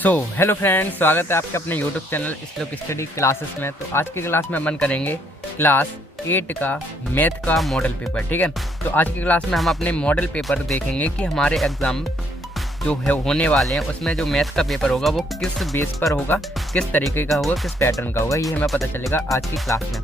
Hello friends, स्वागत है आपके अपने यूट्यूब चैनल श्लोक स्टडी क्लासेस में। तो आज की क्लास में अपन करेंगे क्लास 8 का मैथ का मॉडल पेपर। ठीक है, तो आज की क्लास में हम अपने मॉडल पेपर देखेंगे कि हमारे एग्ज़ाम जो है होने वाले हैं उसमें जो मैथ का पेपर होगा वो किस बेस पर होगा, किस तरीके का होगा, किस पैटर्न का होगा, ये हमें पता चलेगा आज की क्लास में।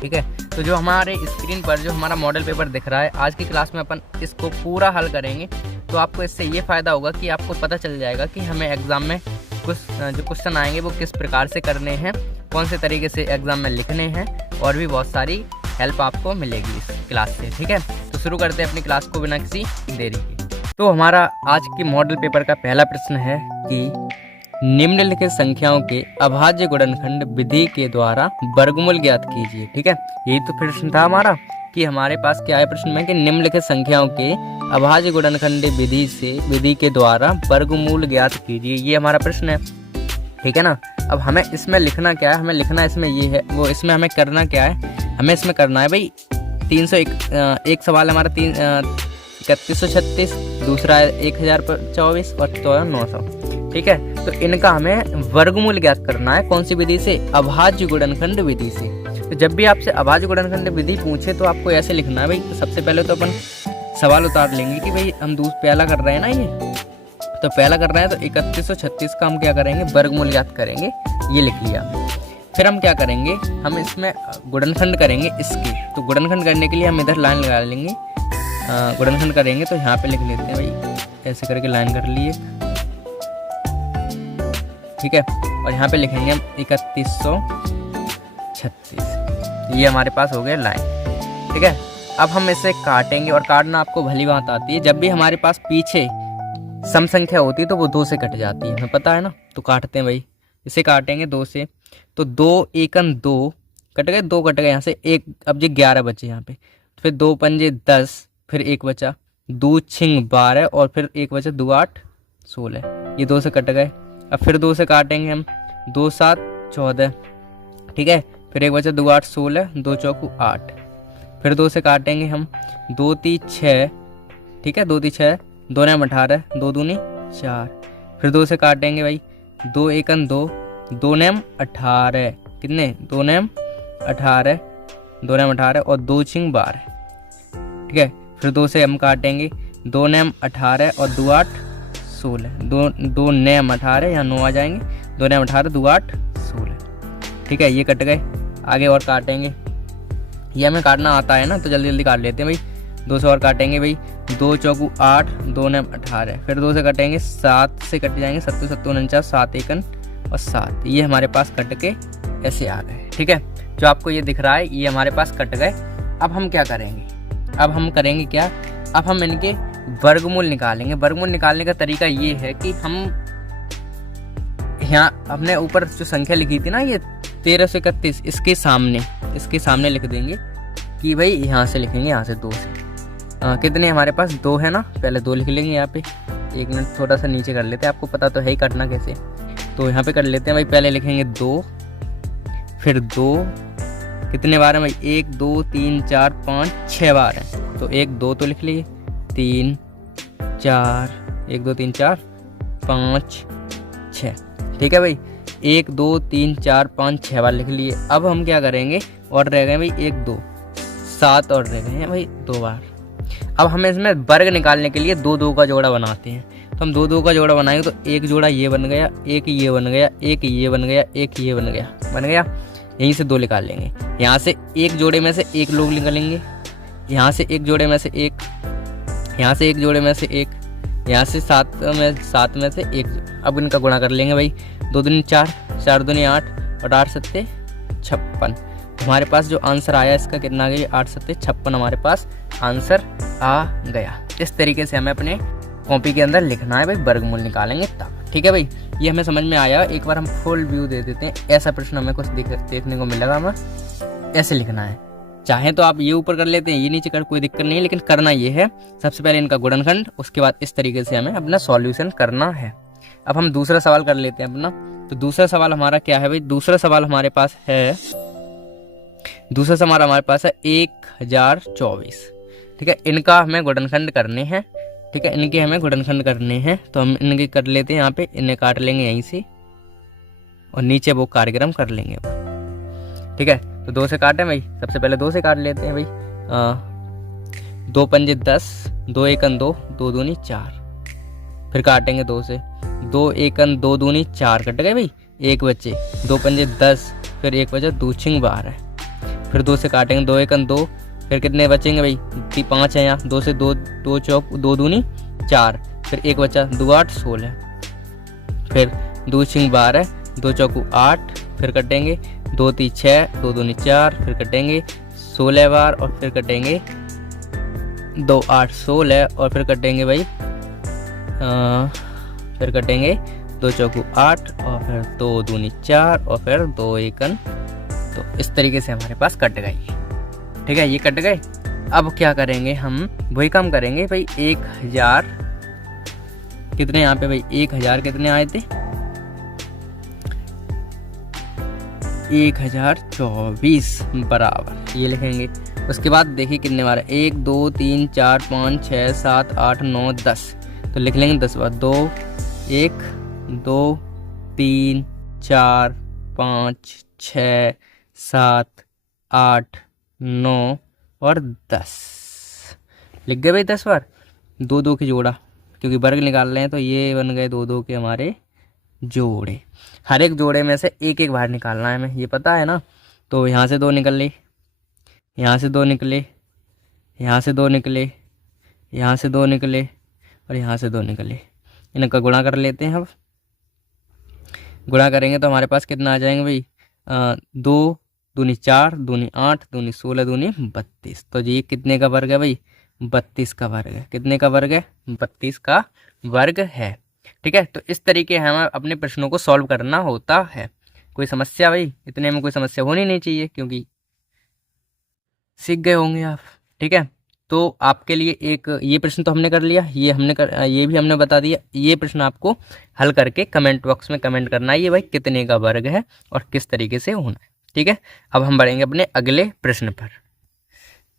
ठीक है, तो जो हमारे स्क्रीन पर जो हमारा मॉडल पेपर दिख रहा है, आज की क्लास में अपन इसको पूरा हल करेंगे। तो आपको इससे ये फ़ायदा होगा कि आपको पता चल जाएगा कि हमें एग्ज़ाम में कुछ जो क्वेश्चन आएंगे वो किस प्रकार से करने हैं, कौन से तरीके से एग्ज़ाम में लिखने हैं, और भी बहुत सारी हेल्प आपको मिलेगी इस क्लास से। ठीक है, तो शुरू करते हैं अपनी क्लास को बिना किसी देरी के। तो हमारा आज की मॉडल पेपर का पहला प्रश्न है कि निम्नलिखित संख्याओं के अभाज्य गुणनखंड विधि के द्वारा वर्गमूल ज्ञात कीजिए। ठीक है, यही तो प्रश्न था हमारा कि हमारे पास क्या है प्रश्न में कि निम्नलिखित संख्याओं के अभाज्य गुणनखंड विधि के द्वारा वर्गमूल ज्ञात कीजिए, ये हमारा प्रश्न है। ठीक है ना, अब हमें इसमें लिखना क्या है, हमें लिखना इसमें ये है, वो इसमें हमें करना क्या है, हमें इसमें करना है भाई 301 सवाल हमारा 3136, दूसरा है 1024 और तो 900। ठीक है, तो इनका हमें वर्गमूल ज्ञात करना है। कौन सी विधि से? अभाज्य गुणनखंड विधि से। तो जब भी आपसे अभाज्य गुणनखंड विधि पूछे तो आपको ऐसे लिखना है भाई। तो सबसे पहले तो अपन सवाल उतार लेंगे कि भाई हम पहला कर रहे हैं ना, ये तो पहला कर रहे हैं, तो 3136 का हम क्या करेंगे, वर्गमूल ज्ञात करेंगे, ये लिख लिया। फिर हम क्या करेंगे, हम इसमें गुणनखंड करेंगे इसके। तो गुणनखंड करने के लिए हम इधर लाइन लगा लेंगे, गुणनखंड करेंगे तो यहाँ पे लिख लेते हैं भाई, ऐसे करके लाइन कर लिए। ठीक है, और यहाँ पे लिखेंगे हम 3136, ये हमारे पास हो गया लाइन। ठीक है, अब हम इसे काटेंगे, और काटना आपको भली बात आती है। जब भी हमारे पास पीछे सम संख्या होती है तो वो 2 से कट जाती है, हमें पता है ना। तो काटते हैं भाई, इसे काटेंगे 2 से, तो 2 एकन 2 कट गए, 2 कट गए यहाँ से, एक अब जी 11 बचे यहाँ पे, फिर 2 पंजे 10, फिर 1 बचा, 2 छिंग 12, और फिर 1 बचा, 2 8 16, ये 2 से कट गए। अब फिर 2 से काटेंगे हम, 2 7 14। ठीक है, फिर 1 बचा, 2 8 16, 2 चौकू 8, फिर 2 से काटेंगे हम, 2 3 6। ठीक है, 2 3 6, 2 9 18, 2 दूनी 4, फिर 2 से काटेंगे भाई, 2 एकन 2, 2 9 18, कितने, 2 9 18, 2 9 18 और 2 छिंग 12। ठीक है, फिर 2 से हम काटेंगे, 2 9 18 और 2 8 16, 2 9 18, यहाँ 9 आ जाएंगे, 2 9 18, 2 8 16। ठीक है, ये कट गए। आगे और काटेंगे, ये हमें काटना आता है ना, तो जल्दी जल्दी काट लेते हैं भाई। 2 से और काटेंगे भाई, 2 चौकू 8, 2 9 18, फिर 2 से कटेंगे, 7 से कट जाएंगे, 7 7 49, 7 एकन और 7, ये हमारे पास कट के ऐसे आ गए। ठीक है, जो आपको ये दिख रहा है ये हमारे पास कट गए। अब हम क्या करेंगे, अब हम करेंगे क्या, अब हम इनके वर्गमूल निकालेंगे। वर्गमूल निकालने का तरीका ये है कि हम यहाँ हमने ऊपर जो संख्या लिखी थी ना, ये 1331, इसके सामने लिख देंगे कि भाई यहाँ से लिखेंगे, यहाँ से 2 से कितने हमारे पास 2 है ना, पहले 2 लिख लेंगे यहाँ पे। 1 मिनट थोड़ा सा नीचे कर लेते हैं, आपको पता तो है ही काटना कैसे, तो यहाँ पे कर लेते हैं भाई। पहले लिखेंगे 2, फिर 2 कितने बार है भाई, 1 2 3 4 5 6 बार है, तो 1 2 तो लिख लिए, 3 4, 1 2 3 4 5 6। ठीक है भाई, 1 2 3 4 5 6 बार लिख लिए। अब हम क्या करेंगे, और रह गए भाई 1 2 7 और रह गए हैं भाई 2 बार। अब हमें इसमें वर्ग निकालने के लिए 2 2 का जोड़ा बनाते हैं। तो हम 2 2 का जोड़ा बनाएंगे, तो एक जोड़ा ये बन गया, एक ये बन गया, एक ये बन गया, एक ये बन गया। यहीं से 2 निकाल लेंगे, यहाँ से एक जोड़े में से एक लोग निकालेंगे, यहाँ से एक जोड़े में से एक, यहाँ से एक जोड़े में से एक, यहाँ से 7 में से एक। अब इनका गुणा कर लेंगे भाई, 2 दूनी 4, 4 दूनी 8 और 8 सत्ते 56। हमारे पास जो आंसर आया इसका कितना आ गया, 8 सत्ते 56 हमारे पास आंसर आ गया। इस तरीके से हमें अपने कॉपी के अंदर लिखना है भाई, वर्गमूल निकालेंगे तब। ठीक है भाई, ये हमें समझ में आया। एक बार हम फुल व्यू दे देते हैं, ऐसा प्रश्न हमें कुछ देखने को मिलेगा। हमें ऐसे लिखना है, चाहे तो आप ये ऊपर कर लेते हैं, ये नीचे कर, कोई दिक्कत नहीं है, लेकिन करना ये है, सबसे पहले इनका गुणनखंड, उसके बाद इस तरीके से हमें अपना सॉल्यूशन करना है। अब हम दूसरा सवाल कर लेते हैं अपना। तो दूसरा सवाल हमारा क्या है भाई, दूसरा सवाल हमारे पास है 1024। ठीक है, इनका हमें गुणनखंड करने हैं। ठीक है, इनके हमें गुणनखंड करने हैं, तो हम इनके कर लेते हैं यहाँ पे, इन्हें काट लेंगे यहीं से और नीचे वो कार्यक्रम कर लेंगे। ठीक है, तो 2 से काटें भाई, सबसे पहले 2 से काट लेते हैं भाई। 2 पंजे 10, 2 एकन 2, 2 दूनी 4, फिर काटेंगे 2 से, 2 एकन 2 दूनी 4 कट गए भाई, 1 बचे, 2 पंजे 10, फिर 1 बचा 2 छिंग 12, फिर 2 से काटेंगे 2 एकन 2, फिर कितने बचेंगे भाई, 5 है यहाँ, 2 से 2 चौक 2 दूनी 4, फिर 1 बचा 2 8 16, फिर 2 छिंग 12, 2 चौकू 8, फिर कटेंगे 2 3 6, 2 दूनी 4, फिर कटेंगे 16 बार और फिर कटेंगे 2 8 16 और फिर कटेंगे भाई फिर कटेंगे 2 चौकू 8 और फिर 2 दूनी 4 और फिर 2 एकन। तो इस तरीके से हमारे पास कट गई। ठीक है, ये कट गए। अब क्या करेंगे, हम वही काम करेंगे भाई। 1000 कितने यहाँ पे भाई, 1000 कितने आए थे, 1024 बराबर ये लिखेंगे। उसके बाद देखिए कितने बार, 1 2 3 4 5 6 7 8 9 10, तो लिख लेंगे 10 बार। 2 1 2 3 4 5 6 7 8 9 और 10 लिख गए भाई 10 बार। 2 2 की जोड़ा, क्योंकि वर्ग निकाल रहे हैं तो ये बन गए 2 2 के हमारे जोड़े। हर एक जोड़े में से एक एक बाहर निकालना है हमें, ये पता है ना। तो यहाँ से 2 निकले, यहाँ से 2 निकले, यहाँ से 2 निकले, यहाँ से 2 निकले और यहाँ से 2 निकले। इनका गुणा कर लेते हैं। अब गुणा करेंगे तो हमारे पास कितना आ जाएंगे भाई, 2 दूनी 4 दूनी 8 दूनी 16 दूनी 32। तो ये कितने का वर्ग है भाई, 32 का वर्ग है। कितने का वर्ग है, 32 का वर्ग है। ठीक है, तो इस तरीके हमें अपने प्रश्नों को सॉल्व करना होता है। कोई समस्या भाई, इतने में कोई समस्या होनी नहीं चाहिए, क्योंकि सीख गए होंगे आप। ठीक है, तो आपके लिए एक ये प्रश्न तो हमने कर लिया, ये भी हमने बता दिया। ये प्रश्न आपको हल करके कमेंट बॉक्स में कमेंट करना है, ये भाई कितने का वर्ग है और किस तरीके से होना है। ठीक है, अब हम बढ़ेंगे अपने अगले प्रश्न पर।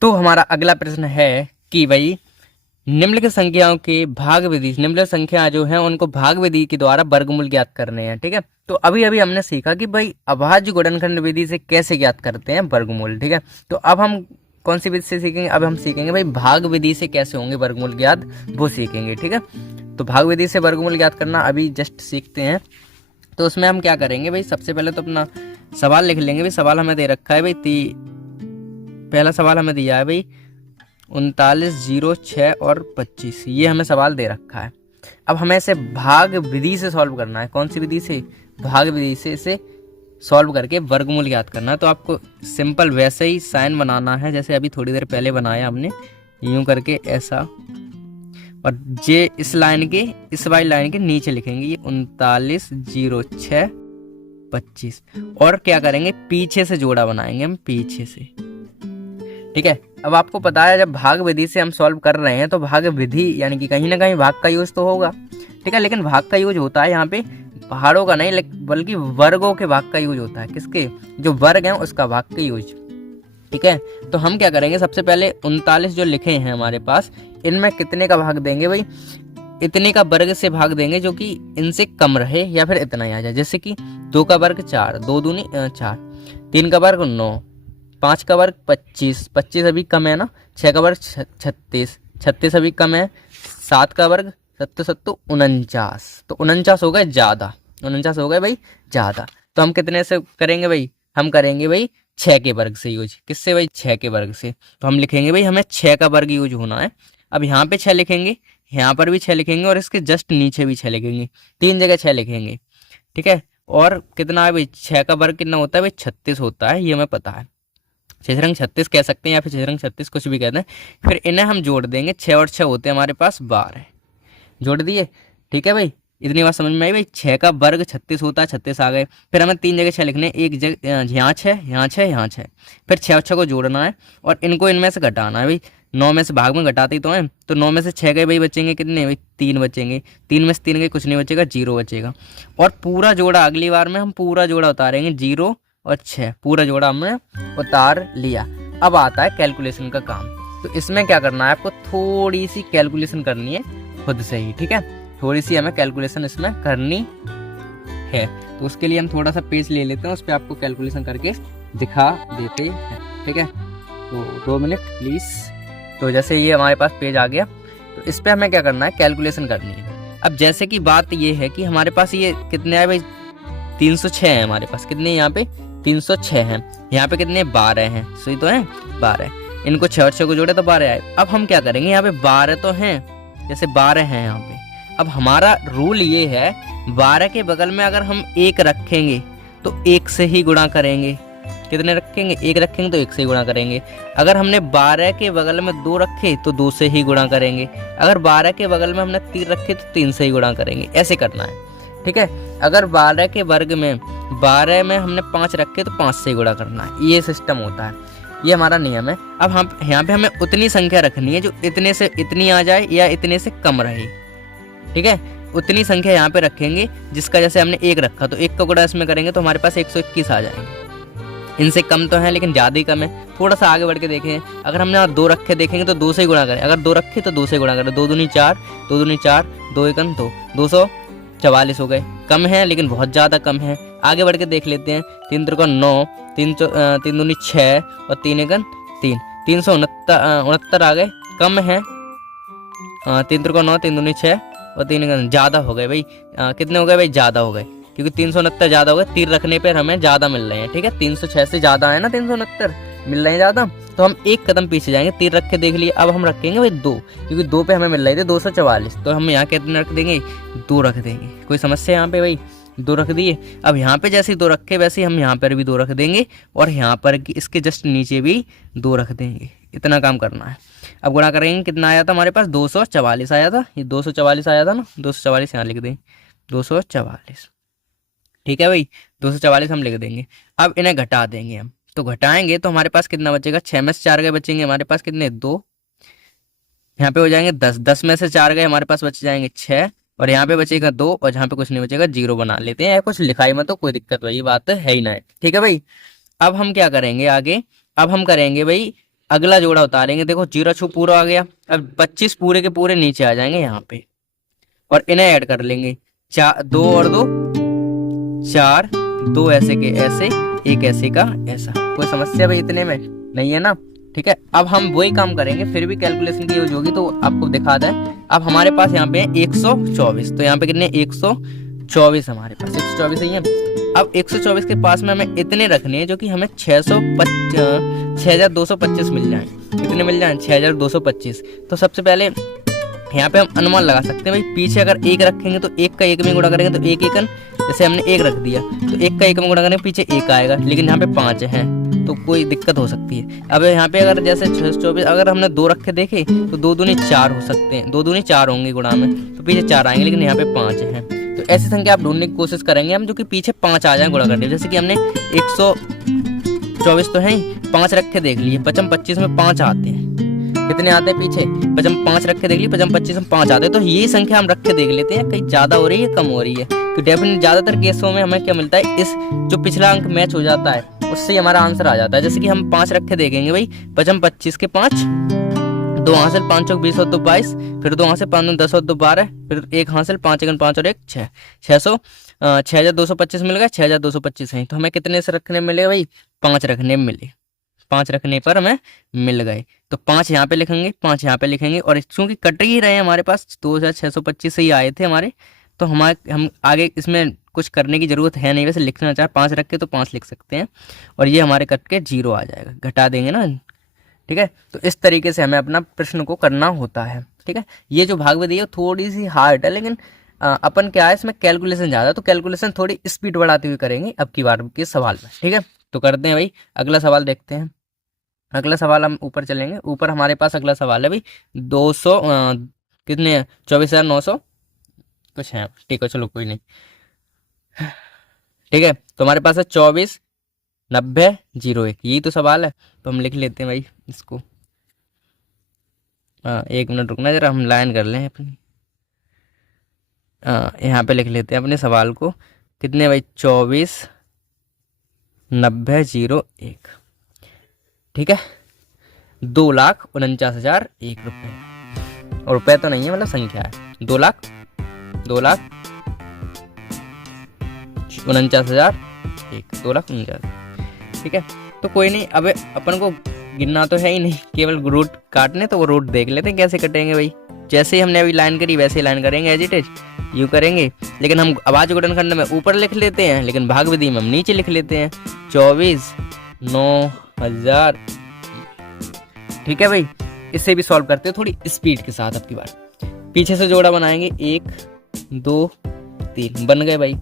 तो हमारा अगला प्रश्न है कि भाई निम्नलिखित संख्याओं के भाग विधि, निम्नलिखित संख्या जो है उनको भाग विधि के द्वारा वर्गमूल ज्ञात करने हैं। ठीक है, तो अभी हमने सीखा कि भाई अभाज्य गुणनखंड विधि से कैसे ज्ञात करते हैं वर्गमूल। ठीक है, तो अब हम कौन सी विधि से सीखेंगे, अब हम सीखेंगे भाई भाग विधि से कैसे होंगे वर्गमूल ज्ञात, वो सीखेंगे। ठीक है, तो भाग विधि से वर्गमूल ज्ञात करना अभी जस्ट सीखते हैं। तो उसमें हम क्या करेंगे भाई, सबसे पहले तो अपना सवाल लिख लेंगे भाई। सवाल हमें दे रखा है भाई, पहला सवाल हमें दिया है भाई 39 0 6 और 25, ये हमें सवाल दे रखा है। अब हमें इसे भाग विधि से सॉल्व करना है। कौन सी विधि से, भाग विधि से इसे सॉल्व करके वर्गमूल ज्ञात करना है। तो आपको सिंपल वैसे ही साइन बनाना है जैसे अभी थोड़ी देर पहले बनाया हमने, यूं करके ऐसा, और जे इस लाइन के, इस वाली लाइन के नीचे लिखेंगे ये 39 0 6 25, और क्या करेंगे पीछे से जोड़ा बनाएंगे हम, पीछे से। ठीक है, अब आपको पता है जब भाग विधि से हम सॉल्व कर रहे हैं तो भाग विधि यानी कि कहीं ना कहीं भाग का यूज तो होगा। ठीक है, लेकिन भाग का यूज होता है यहाँ पे पहाड़ों का नहीं, बल्कि वर्गों के भाग का यूज होता है। किसके, जो वर्ग हैं उसका भाग का यूज। ठीक है, तो हम क्या करेंगे, सबसे पहले 39 जो लिखे हैं हमारे पास, इनमें कितने का भाग देंगे भाई, इतने का वर्ग से भाग देंगे जो कि इनसे कम रहे या फिर इतना ही आ जाए। जैसे कि 2 का वर्ग 4, 2 दूनी 4, 3 का वर्ग 9, 5 का वर्ग 25, 25 अभी कम है ना, 6 का वर्ग 36, 36 अभी कम है, 7 का वर्ग 7 7 49, तो 49 हो गए ज़्यादा, 49 हो गए भाई ज़्यादा। तो हम कितने से करेंगे भाई, हम करेंगे भाई 6 के वर्ग से यूज। किससे भाई, 6 के वर्ग से। तो हम लिखेंगे भाई हमें 6 का वर्ग यूज होना है। अब यहाँ पे 6 लिखेंगे, यहाँ पर भी 6 लिखेंगे और इसके जस्ट नीचे भी 6 लिखेंगे, 3 जगह 6 लिखेंगे। ठीक है, और कितना है भाई, 6 का वर्ग कितना होता है भाई, 36 होता है, ये हमें पता है। 6 36 कह सकते हैं या फिर 6 36 कुछ भी कहते हैं। फिर इन्हें हम जोड़ देंगे, 6 और 6 होते हैं हमारे पास 12, जोड़ दिए। ठीक है भाई, इतनी बात समझ में आई भाई। 6 का वर्ग 36 होता है, 36 आ गए। फिर हमें 3 जगह 6 लिखने, एक जगह यहाँ 6, यहाँ 6, यहाँ 6। फिर 6 और 6 को जोड़ना है और इनको इनमें से घटाना है भाई। 9 में से भाग में घटाते ही तो हैं, तो 9 में से 6 गए भाई, बचेंगे कितने भाई, 3 बचेंगे। 3 में से 3 गए, कुछ नहीं बचेगा, 0 बचेगा। और पूरा जोड़ा अगली बार में हम पूरा जोड़ा उतारेंगे, 0 और 6 पूरा जोड़ा हमने उतार लिया। अब आता है कैलकुलेशन का काम। तो इसमें क्या करना है, आपको थोड़ी सी कैलकुलेशन करनी है। खुद से ही, ठीक है। थोड़ी सी हमें कैलकुलेशन इसमें करनी है, तो उसके लिए हम थोड़ा सा पेज ले लेते हैं, उस पर आपको कैलकुलेशन करके दिखा देते हैं, ठीक है। तो 2 मिनट प्लीज। तो जैसे ये हमारे पास पेज आ गया, तो इस पर हमें क्या करना है, कैलकुलेशन करनी है। अब जैसे कि बात ये है कि हमारे पास ये कितने है भाई, 306 है हमारे पास। कितने यहाँ पे 306 हैं, यहाँ पे कितने 12 हैं, सही तो है 12। इनको 6 और 6 को जोड़े तो 12 आए। अब हम क्या करेंगे, यहाँ पे 12 तो हैं, जैसे 12 हैं यहाँ पे। अब हमारा रूल ये है, 12 के बगल में अगर हम 1 रखेंगे तो 1 से ही गुणा करेंगे। कितने रखेंगे, 1 रखेंगे तो 1 से ही गुणा करेंगे। अगर हमने 12 के बगल में 2 रखे तो 2 से ही गुणा करेंगे। अगर 12 के बगल में हमने 3 रखे तो 3 से ही गुणा करेंगे। ऐसे करना है, ठीक है। अगर 12 के वर्ग में 12 में हमने 5 रखे तो 5 से ही गुणा करना है। ये सिस्टम होता है, ये हमारा नियम है। अब हम यहाँ पे हमें उतनी संख्या रखनी है जो इतने से इतनी आ जाए या इतने से कम रहे, ठीक है। उतनी संख्या यहाँ पे रखेंगे जिसका, जैसे हमने 1 रखा तो 1 का गुणा इसमें करेंगे तो हमारे पास 121 आ जाएंगे। इनसे कम तो है लेकिन ज़्यादा ही कम है। थोड़ा सा आगे बढ़ के देखें, अगर हमने 2 रखे देखेंगे तो 2 से ही गुणा करें। अगर 2 रखे तो 2 से गुणा करें। 2 दूनी 4, 2 दूनी 4, 2 एकन 2, 244 हो गए। कम है लेकिन बहुत ज़्यादा कम है। आगे बढ़ के देख लेते हैं। 3 त्रिकोण 9, 3 दूनी 6 और 3 एकन 3, 369 आ गए। कम है 3 त्रिकोण 9, 3 दूनी 6 और 3 एकन ज़्यादा हो गए भाई। कितने हो गए भाई, ज़्यादा हो गए, क्योंकि 369 ज़्यादा हो गए। 3 रखने पर हमें ज़्यादा मिल रहे हैं, ठीक है। 306 से ज़्यादा है ना, 369 मिल रहे हैं ज़्यादा, तो हम 1 कदम पीछे जाएंगे। 3 रख के देख लिए। अब हम रखेंगे भाई 2, क्योंकि 2 पे हमें मिल रहे थे 244, तो हम यहाँ कितने रख देंगे, 2 रख देंगे। कोई समस्या यहाँ पे भाई, 2 रख दिए। अब यहाँ पे जैसे 2 रखे वैसे हम यहाँ पर भी 2 रख देंगे और यहाँ पर इसके जस्ट नीचे भी 2 रख देंगे। इतना काम करना है। अब गुणा करेंगे, कितना आया था हमारे पास, 244 आया था। ये 244 आया था ना, 244 यहाँ लिख दें, 244, ठीक है भाई। 244 हम लिख देंगे। अब इन्हें घटा देंगे हम, तो घटाएंगे तो हमारे पास कितना बचेगा, 6 में से 4 गए बचेंगे हमारे पास कितने, 2। यहाँ पे हो जाएंगे 10, 10 में से 4 गए हमारे पास बच जाएंगे 6, और यहाँ पे बचेगा 2, और जहाँ पे कुछ नहीं बचेगा 0 बना लेते हैं। कुछ लिखाई में तो कोई दिक्कत भाई, बात है ही ना है, ठीक है भाई। अब हम क्या करेंगे आगे, अब हम करेंगे भाई अगला जोड़ा उतारेंगे। देखो 0 छू पूरा आ गया। अब 25 पूरे के पूरे नीचे आ जाएंगे यहाँ पे, और इन्हें ऐड कर लेंगे। 2 और 2 4, 2 ऐसे के ऐसे, 1 ऐसे का ऐसा। कोई समस्या भाई इतने में नहीं है ना, ठीक है। अब हम वही काम करेंगे, फिर भी कैलकुलेशन की यूज होगी तो आपको दिखा दें। अब हमारे पास यहाँ पे 124, तो यहाँ पे कितने 124 हमारे पास, 124 ही है। अब 124 के पास में हमें इतने रखने हैं जो कि हमें 6225 मिल जाए। कितने मिल जाए, 6225। तो सबसे पहले यहाँ पे हम अनुमान लगा सकते हैं भाई, पीछे अगर 1 रखेंगे तो 1 का 1 में गुणा करेंगे तो 1 एकन, जैसे हमने 1 रख दिया तो 1 का 1 में गुणा करेंगे पीछे 1 आएगा, लेकिन यहाँ पे 5 है तो कोई दिक्कत हो सकती है। अब यहाँ पे अगर जैसे 624 अगर हमने 2 रख के देखे तो 2 दूनी 4 हो सकते हैं, 2 दूनी 4 होंगे गुणा में, तो पीछे 4 आएंगे, लेकिन यहाँ पे 5 है। तो ऐसी संख्या आप ढूंढने की कोशिश करेंगे हम जो कि पीछे 5 आ जाए गुणा करने। जैसे कि हमने 124 तो है, 5 रख के देख लिए, 55 25 में 5 आते हैं। कितने आते हैं पीछे, 5 रख के देख लिए, 55 25 में 5 आते हैं। तो ये संख्या हम रख के देख लेते हैं कहीं ज्यादा हो रही है कम हो रही है। तो डेफिनेटली ज्यादातर केसों में हमें क्या मिलता है, इस जो पिछला अंक मैच हो जाता है उससे हमारा आंसर आ जाता है। जैसे कि हम 5 रख के देखेंगे भाई, 55 25 के 5, 2 हासिल 5 चौक 20 और 2 22, फिर 2 हासिल 5 10 और 2 12, फिर 1 हासिल 5 एकन 5 और 1 6, 6225 मिल गया। 6225 है, तो हमें कितने से रखने मिले भाई, 5 रखने मिले। 5 रखने पर हमें मिल गए, तो 5 यहाँ पे लिखेंगे, 5 यहाँ पे लिखेंगे, और चूंकि कट ही रहे हैं हमारे पास 2625 से ही आए थे हमारे, तो हम आगे इसमें कुछ करने की जरूरत है नहीं। वैसे लिखना चाहे 5 रख के तो 5 लिख सकते हैं, और ये हमारे कट के 0 आ जाएगा, घटा देंगे ना, ठीक है। तो इस तरीके से हमें अपना प्रश्न को करना होता है, ठीक है। ये जो भाग विधि है थोड़ी सी हार्ड है, लेकिन अपन क्या है इसमें कैलकुलेशन ज़्यादा, तो कैलकुलेशन थोड़ी स्पीड बढ़ाते हुए करेंगे अब की बार के सवाल में, ठीक है। तो करते हैं भाई, अगला सवाल देखते हैं। अगला सवाल हम ऊपर चलेंगे, ऊपर हमारे पास अगला सवाल है भाई 200 कितने 24,900 कुछ है, ठीक है, चलो कोई नहीं, ठीक है। तो हमारे पास है 24,90,01, यही तो सवाल है। तो हम लिख लेते हैं भाई इसको, 1 मिनट रुकना जरा, हम लाइन कर लें अपनी, यहाँ पे लिख लेते हैं अपने सवाल को। कितने भाई 24,90,01, ठीक है, 2,49,001 रुपये। और रुपये तो नहीं है, मतलब संख्या है। 2,49,001, 2,49,000, ठीक है। तो कोई नहीं, अब अपन को गिनना तो है ही नहीं, केवल रूट काटने, तो वो रूट देख लेते हैं कैसे कटेंगे भाई। जैसे ही हमने अभी लाइन करी वैसे ही लाइन करेंगे, एज इट इज यूँ करेंगे। लेकिन हम आवाज गुणनखंड में ऊपर लिख लेते हैं, लेकिन भाग विधि में हम नीचे लिख लेते हैं 24,9,000, ठीक है भाई। इससे भी सॉल्व करते हैं थोड़ी स्पीड के साथ। अब की बार पीछे से जोड़ा बनाएंगे, 1 2 3, बन गए भाई,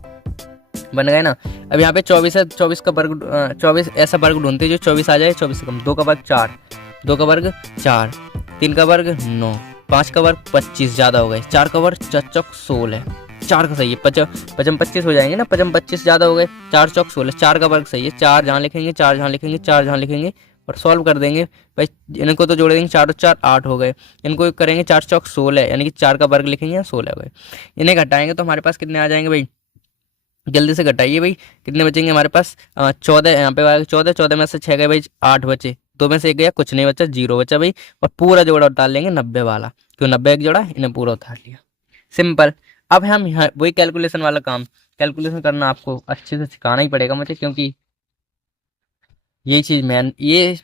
बन गए ना। अब यहाँ पे 24 है, 24 का वर्ग, 24 ऐसा वर्ग ढूंढते हैं जो 24 आ जाए। 24 से कम, 2 का वर्ग 4, 2 का वर्ग 4, 3 का वर्ग 9, 5 का वर्ग 25, ज़्यादा हो गए। 4 का वर्ग 4 चौक 16, 4 का सही है, 55 25 हो जाएंगे ना, 55 ज़्यादा हो गए। 4 चौक 16, 4 का वर्ग सही है। 4 जहाँ लिखेंगे, 4 जहाँ लिखेंगे, 4 जहाँ लिखेंगे और सॉल्व कर देंगे भाई। इनको तो जोड़ देंगे, 4 और 4 8 हो गए। इनको करेंगे 4 चौक 16, यानी कि 4 का वर्ग लिखेंगे, 16 हो गए। इन्हें घटाएंगे तो हमारे पास कितने आ जाएंगे भाई, जल्दी से घटाइए भाई। कितने बचेंगे हमारे पास, 14 यहाँ पे आएगा। 14 में से 6 गए भाई, 8 बचे। 2 में से 1 गया, कुछ नहीं बचा, 0 बचा भाई। और पूरा जोड़ा उतार लेंगे 90 वाला, क्यों 90 एक जोड़ा, इन्हें पूरा उतार लिया, सिंपल। अब हम यहाँ वही कैलकुलेशन वाला काम, कैलकुलेशन करना आपको अच्छे से सिखाना ही पड़ेगा मुझे, क्योंकि ये चीज़ मैन ये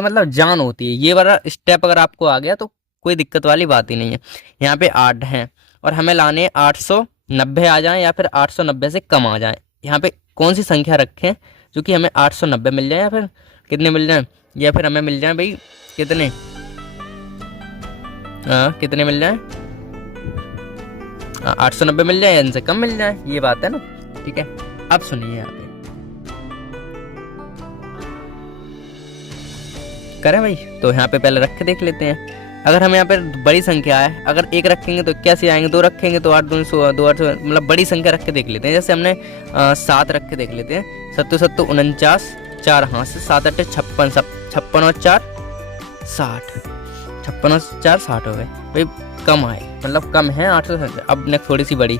मतलब जान होती है। ये वाला स्टेप अगर आपको आ गया तो कोई दिक्कत वाली बात ही नहीं है। यहाँ पे 8 हैं और हमें लाने 890 आ जाएं या फिर 890 से कम आ जाएं। यहाँ पे कौन सी संख्या रखें जो कि हमें 890 मिल जाए, या फिर कितने मिल जाए, या फिर हमें मिल जाए भाई कितने, कितने मिल जाए, 890 मिल जाए, इनसे कम मिल जाए, ये बात है ना, ठीक है। अब सुनिए यहाँ पे करें भाई, तो यहाँ पे पहले रख के देख लेते हैं। अगर हम यहाँ पे बड़ी संख्या है, अगर 1 रखेंगे तो 81 आएंगे, 2 रखेंगे तो 8 2 16, 2 8, मतलब बड़ी संख्या रख के देख लेते हैं। जैसे हमने 7 रख के देख लेते हैं, 7 7 49, 4 हाथ से 7 8 56, 56 और 4 60, 56 और 4 60 हो गए भाई। कम आए, मतलब कम है 800। अब नेक्स्ट थोड़ी सी बड़ी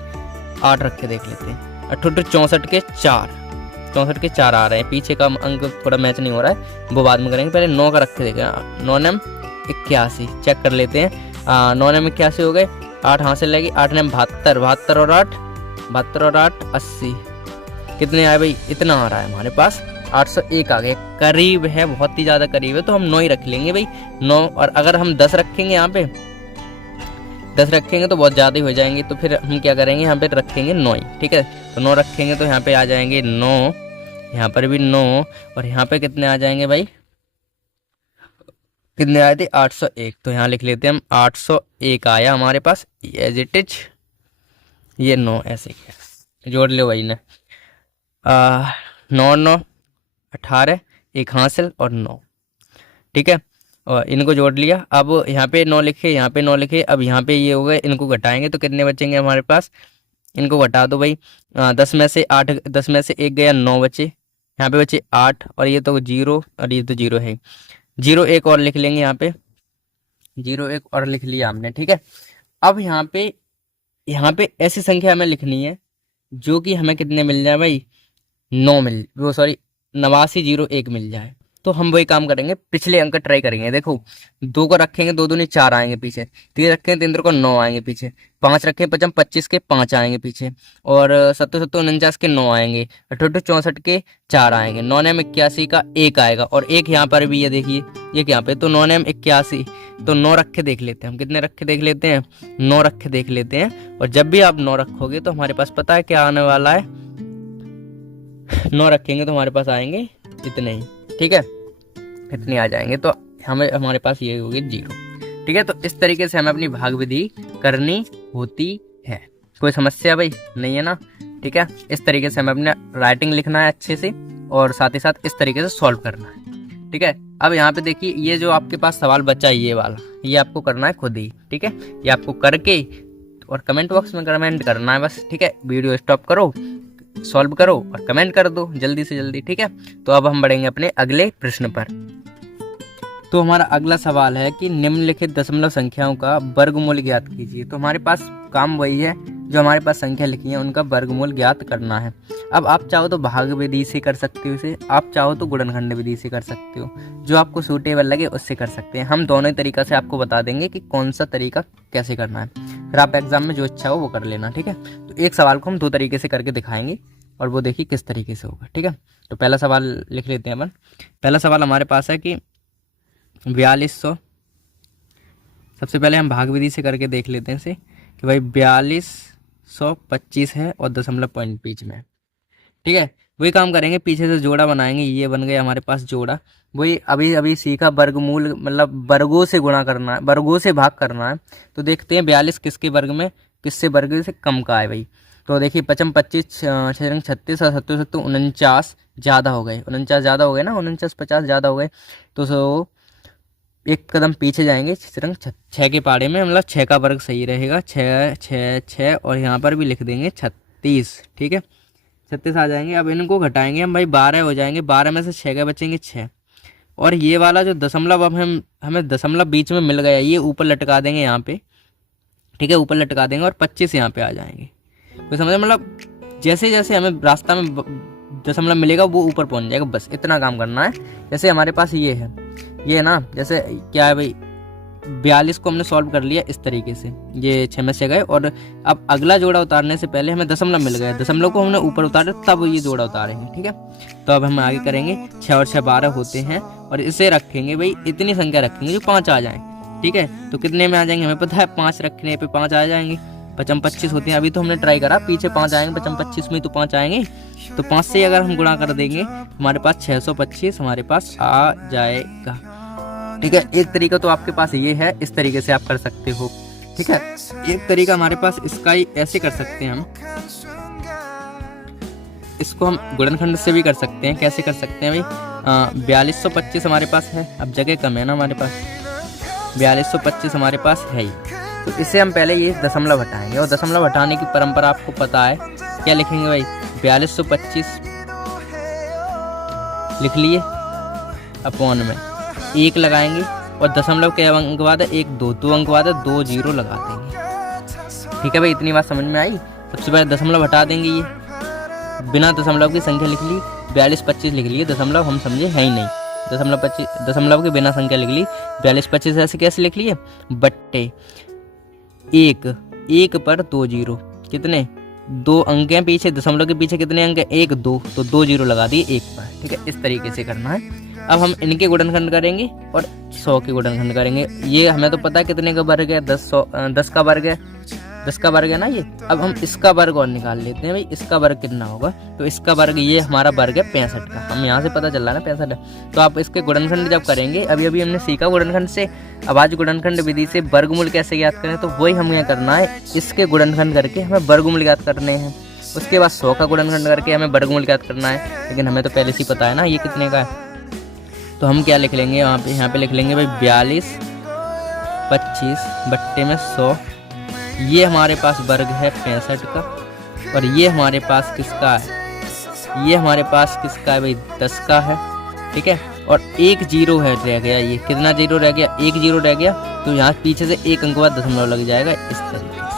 8 रख के देख लेते हैं, 8 64 के 4, 64 के 4 आ रहे हैं। पीछे का अंक थोड़ा मैच नहीं हो रहा है, वो बाद में करेंगे, पहले 9 का रख के देखें। 9 9 81, चेक कर लेते हैं। 9 9 81 हो गए, 8 हाथ से लगेगी, 8 9 72, 72 और 8 80। कितने आए भाई, इतना आ रहा है हमारे पास, 801 आ गए। करीब है, बहुत ही ज़्यादा करीब है, तो हम 9 ही रख लेंगे भाई, 9। और अगर हम 10 रखेंगे, यहाँ पे 10 रखेंगे तो बहुत ज़्यादा ही हो जाएंगे, तो फिर हम क्या करेंगे, यहाँ पे रखेंगे 9 ही, ठीक है। तो 9 रखेंगे तो यहाँ पे आ जाएंगे 9, यहाँ पर भी 9, और यहाँ पे कितने आ जाएंगे भाई, कितने आए थे, 801। तो यहाँ लिख लेते हैं हम, 801 आया हमारे पास, एज इट इज। ये 9 ऐसे ही जोड़ लो भाई ने, 9 9 18, 1 हासिल और 9, ठीक है। और इनको जोड़ लिया। अब यहाँ पे 9 लिखे, यहाँ पे 9 लिखे। अब यहाँ पे ये हो गए, इनको घटाएंगे तो कितने बचेंगे हमारे पास, इनको घटा दो भाई। 10 में से 8, 10 में से 1 गया, 9 बचे। यहाँ पे बचे 8, और ये तो 0, और ये तो 0 है, 0 1 और लिख लेंगे, यहाँ पे 0 1 और लिख लिया हमने, ठीक है। अब यहाँ पे ऐसी संख्या हमें लिखनी है जो कि हमें कितने मिल जाए भाई, 9 मिल, वो सॉरी 8901 मिल जाए। तो हम वही काम करेंगे, पिछले अंक ट्राई करेंगे। देखो 2 को रखेंगे, 2 दूनी 4 आएंगे पीछे, 3 रखेंगे, 3 को 9 आएंगे पीछे, 5 रखेंगे, 55 25 के 5 आएंगे पीछे, और 70 70 49 के 9 आएंगे, 88 64 के 4 आएंगे, 9 9 81 का 1 आएगा, और 1 यहाँ पर भी, ये देखिए ये यहाँ पे, तो 9 9 81, तो 9 रख के देख लेते हैं हम, कितने रख के देख लेते हैं, 9 रख के देख लेते हैं। और जब भी आप 9 रखोगे तो हमारे पास पता है क्या आने वाला है, 9 रखेंगे तो हमारे पास आएंगे इतने ही, ठीक है, इतने आ जाएंगे। तो हमारे पास ये होगी 0, ठीक है। तो इस तरीके से हमें अपनी भाग विधि करनी होती है। कोई समस्या भाई नहीं है ना, ठीक है। इस तरीके से हमें अपना राइटिंग लिखना है अच्छे से, और साथ ही साथ इस तरीके से सॉल्व करना है, ठीक है। अब यहाँ पे देखिए, ये जो आपके पास सवाल बचा है ये वाला, ये आपको करना है खुद ही, ठीक है। ये आपको करके और कमेंट बॉक्स में कमेंट करना है बस, ठीक है। वीडियो स्टॉप करो, सॉल्व करो और कमेंट कर दो जल्दी से जल्दी, ठीक है। तो अब हम बढ़ेंगे अपने अगले प्रश्न पर। तो हमारा अगला सवाल है कि निम्नलिखित दशमलव संख्याओं का वर्गमूल ज्ञात कीजिए। तो हमारे पास काम वही है, जो हमारे पास संख्या लिखी है उनका वर्गमूल ज्ञात करना है। अब आप चाहो तो भाग विधि से कर सकते हो इसे, आप चाहो तो गुणनखंड विधि से कर सकते हो, जो आपको सूटेबल लगे उससे कर सकते हैं। हम दोनों ही तरीका से आपको बता देंगे कि कौन सा तरीका कैसे करना है, फिर आप एग्जाम में जो इच्छा हो वो कर लेना, ठीक है। तो एक सवाल को हम 2 तरीके से करके दिखाएंगे और वो देखिए किस तरीके से होगा, ठीक है। तो पहला सवाल लिख लेते हैं अपन। पहला सवाल हमारे पास है कि 4200, सबसे पहले हम भाग विधि से करके देख लेते हैं इसे कि भाई 4225 है और दशमलव पॉइंट बीच में, ठीक है। वही काम करेंगे, पीछे से जोड़ा बनाएंगे, ये बन गया हमारे पास जोड़ा। वही अभी सीखा वर्गमूल, मतलब वर्गों से गुणा करना है, वर्गों से भाग करना है। तो देखते हैं 42 किसके वर्ग में, किससे वर्ग से कम का है भाई। तो देखिए 55 25 6 36 और 7 7 49 ज़्यादा हो गए, 49 ज़्यादा हो गए ना, 49 50 ज़्यादा हो गए। तो एक कदम पीछे जाएंगे, 6 के पाड़े में, मतलब 6 का वर्ग सही रहेगा, 6 6 6 और यहाँ पर भी लिख देंगे 36, ठीक है। 36 आ जाएंगे। अब इनको घटाएंगे हम भाई, 12 हो जाएंगे, 12 में से 6 के बचेंगे 6, और ये वाला जो दशमलव, अब हमें दशमलव बीच में मिल गया, ये ऊपर लटका देंगे यहाँ पे, ठीक है, ऊपर लटका देंगे और 25 यहाँ पे आ जाएंगे। कोई समझे, मतलब जैसे जैसे हमें रास्ता में दशमलव मिलेगा वो ऊपर पहुँच जाएगा, बस इतना काम करना है। जैसे हमारे पास ये है ना, जैसे क्या है भाई, 42 को हमने सॉल्व कर लिया इस तरीके से, ये 6 में से गए, और अब अगला जोड़ा उतारने से पहले हमें दशमलव मिल गया, दशमलव को हमने ऊपर उतारे तब ये जोड़ा उतारेंगे, ठीक है। तो अब हम आगे करेंगे, 6 और 6 12 होते हैं, और इसे रखेंगे भाई, इतनी संख्या रखेंगे जो 5 आ जाए, ठीक है। तो कितने में आ जाएंगे हमें पता है, 5 रखने पे 5 आ जाएंगे। 55 25 होते हैं, अभी तो हमने ट्राई करा, पीछे 5 आएंगे, 55 25 में तो 5 आएंगे। तो 5 से अगर हम गुणा कर देंगे हमारे पास 625 हमारे पास आ जाएगा, ठीक है। एक तरीका तो आपके पास ये है, इस तरीके से आप कर सकते हो, ठीक है। एक तरीका हमारे पास इसका ही ऐसे कर सकते हैं हम, इसको हम गुणनखंड से भी कर सकते हैं। कैसे कर सकते हैं भाई, 4225 हमारे पास है, अब जगह कम है ना हमारे पास, 4225 हमारे पास है ही, तो इससे हम पहले ये दशमलव हटाएंगे, और दशमलव हटाने की परंपरा आपको पता है, क्या लिखेंगे भाई, 4225 लिख लिए, अपॉन में 1 लगाएंगे, और दशमलव के अंक बाद है 1 2 2 अंक बाद है 2 0 लगा देंगे, ठीक है भाई। इतनी बात समझ में आई। सबसे पहले दशमलव हटा देंगे, ये बिना दशमलव की संख्या लिख ली, 42 25 लिख लिए, दशमलव हम समझे है ही नहीं, दशमलव के बिना संख्या लिख ली, 42 25 ऐसे कैसे लिख लिए, बट्टे 1 पर 2 0, कितने 2 अंक हैं पीछे, दशमलव के पीछे कितने अंक हैं, 1 2, तो 2 0 लगा दिए 1 पर, ठीक है। इस तरीके से करना है। अब हम इनके गुणनखंड करेंगे और 100 के गुणनखंड करेंगे। ये हमें तो पता है कितने का वर्ग है, 10 का वर्ग है, 10 का वर्ग है ना ये। अब हम इसका वर्ग और निकाल लेते हैं भाई, इसका वर्ग कितना होगा, तो इसका वर्ग, ये हमारा वर्ग है 65 का, हम यहाँ से पता चल रहा है ना 65 है। तो आप इसके गुणनखंड जब करेंगे, अभी हमने सीखा गुणनखंड से, अब आज गुणनखंड विधि से वर्गमूल कैसे ज्ञात करें, तो वही हमें करना है, इसके गुणनखंड करके हमें वर्गमूल ज्ञात करने हैं। उसके बाद 100 का गुणनखंड करके हमें वर्गमूल ज्ञात करना है, लेकिन हमें तो पहले से ही पता है ना ये कितने का है। तो हम क्या लिख लेंगे, यहाँ पे लिख लेंगे भाई 42 25 बट्टे में 100, ये हमारे पास वर्ग है 65 का, और ये हमारे पास किसका है, ये हमारे पास किसका है भाई, 10 का है, ठीक है। और 1 0 है रह गया, ये कितना 0 रह गया, 1 0 रह गया, तो यहाँ पीछे से 1 अंक बाद दशमलव लग जाएगा इस तरीके से।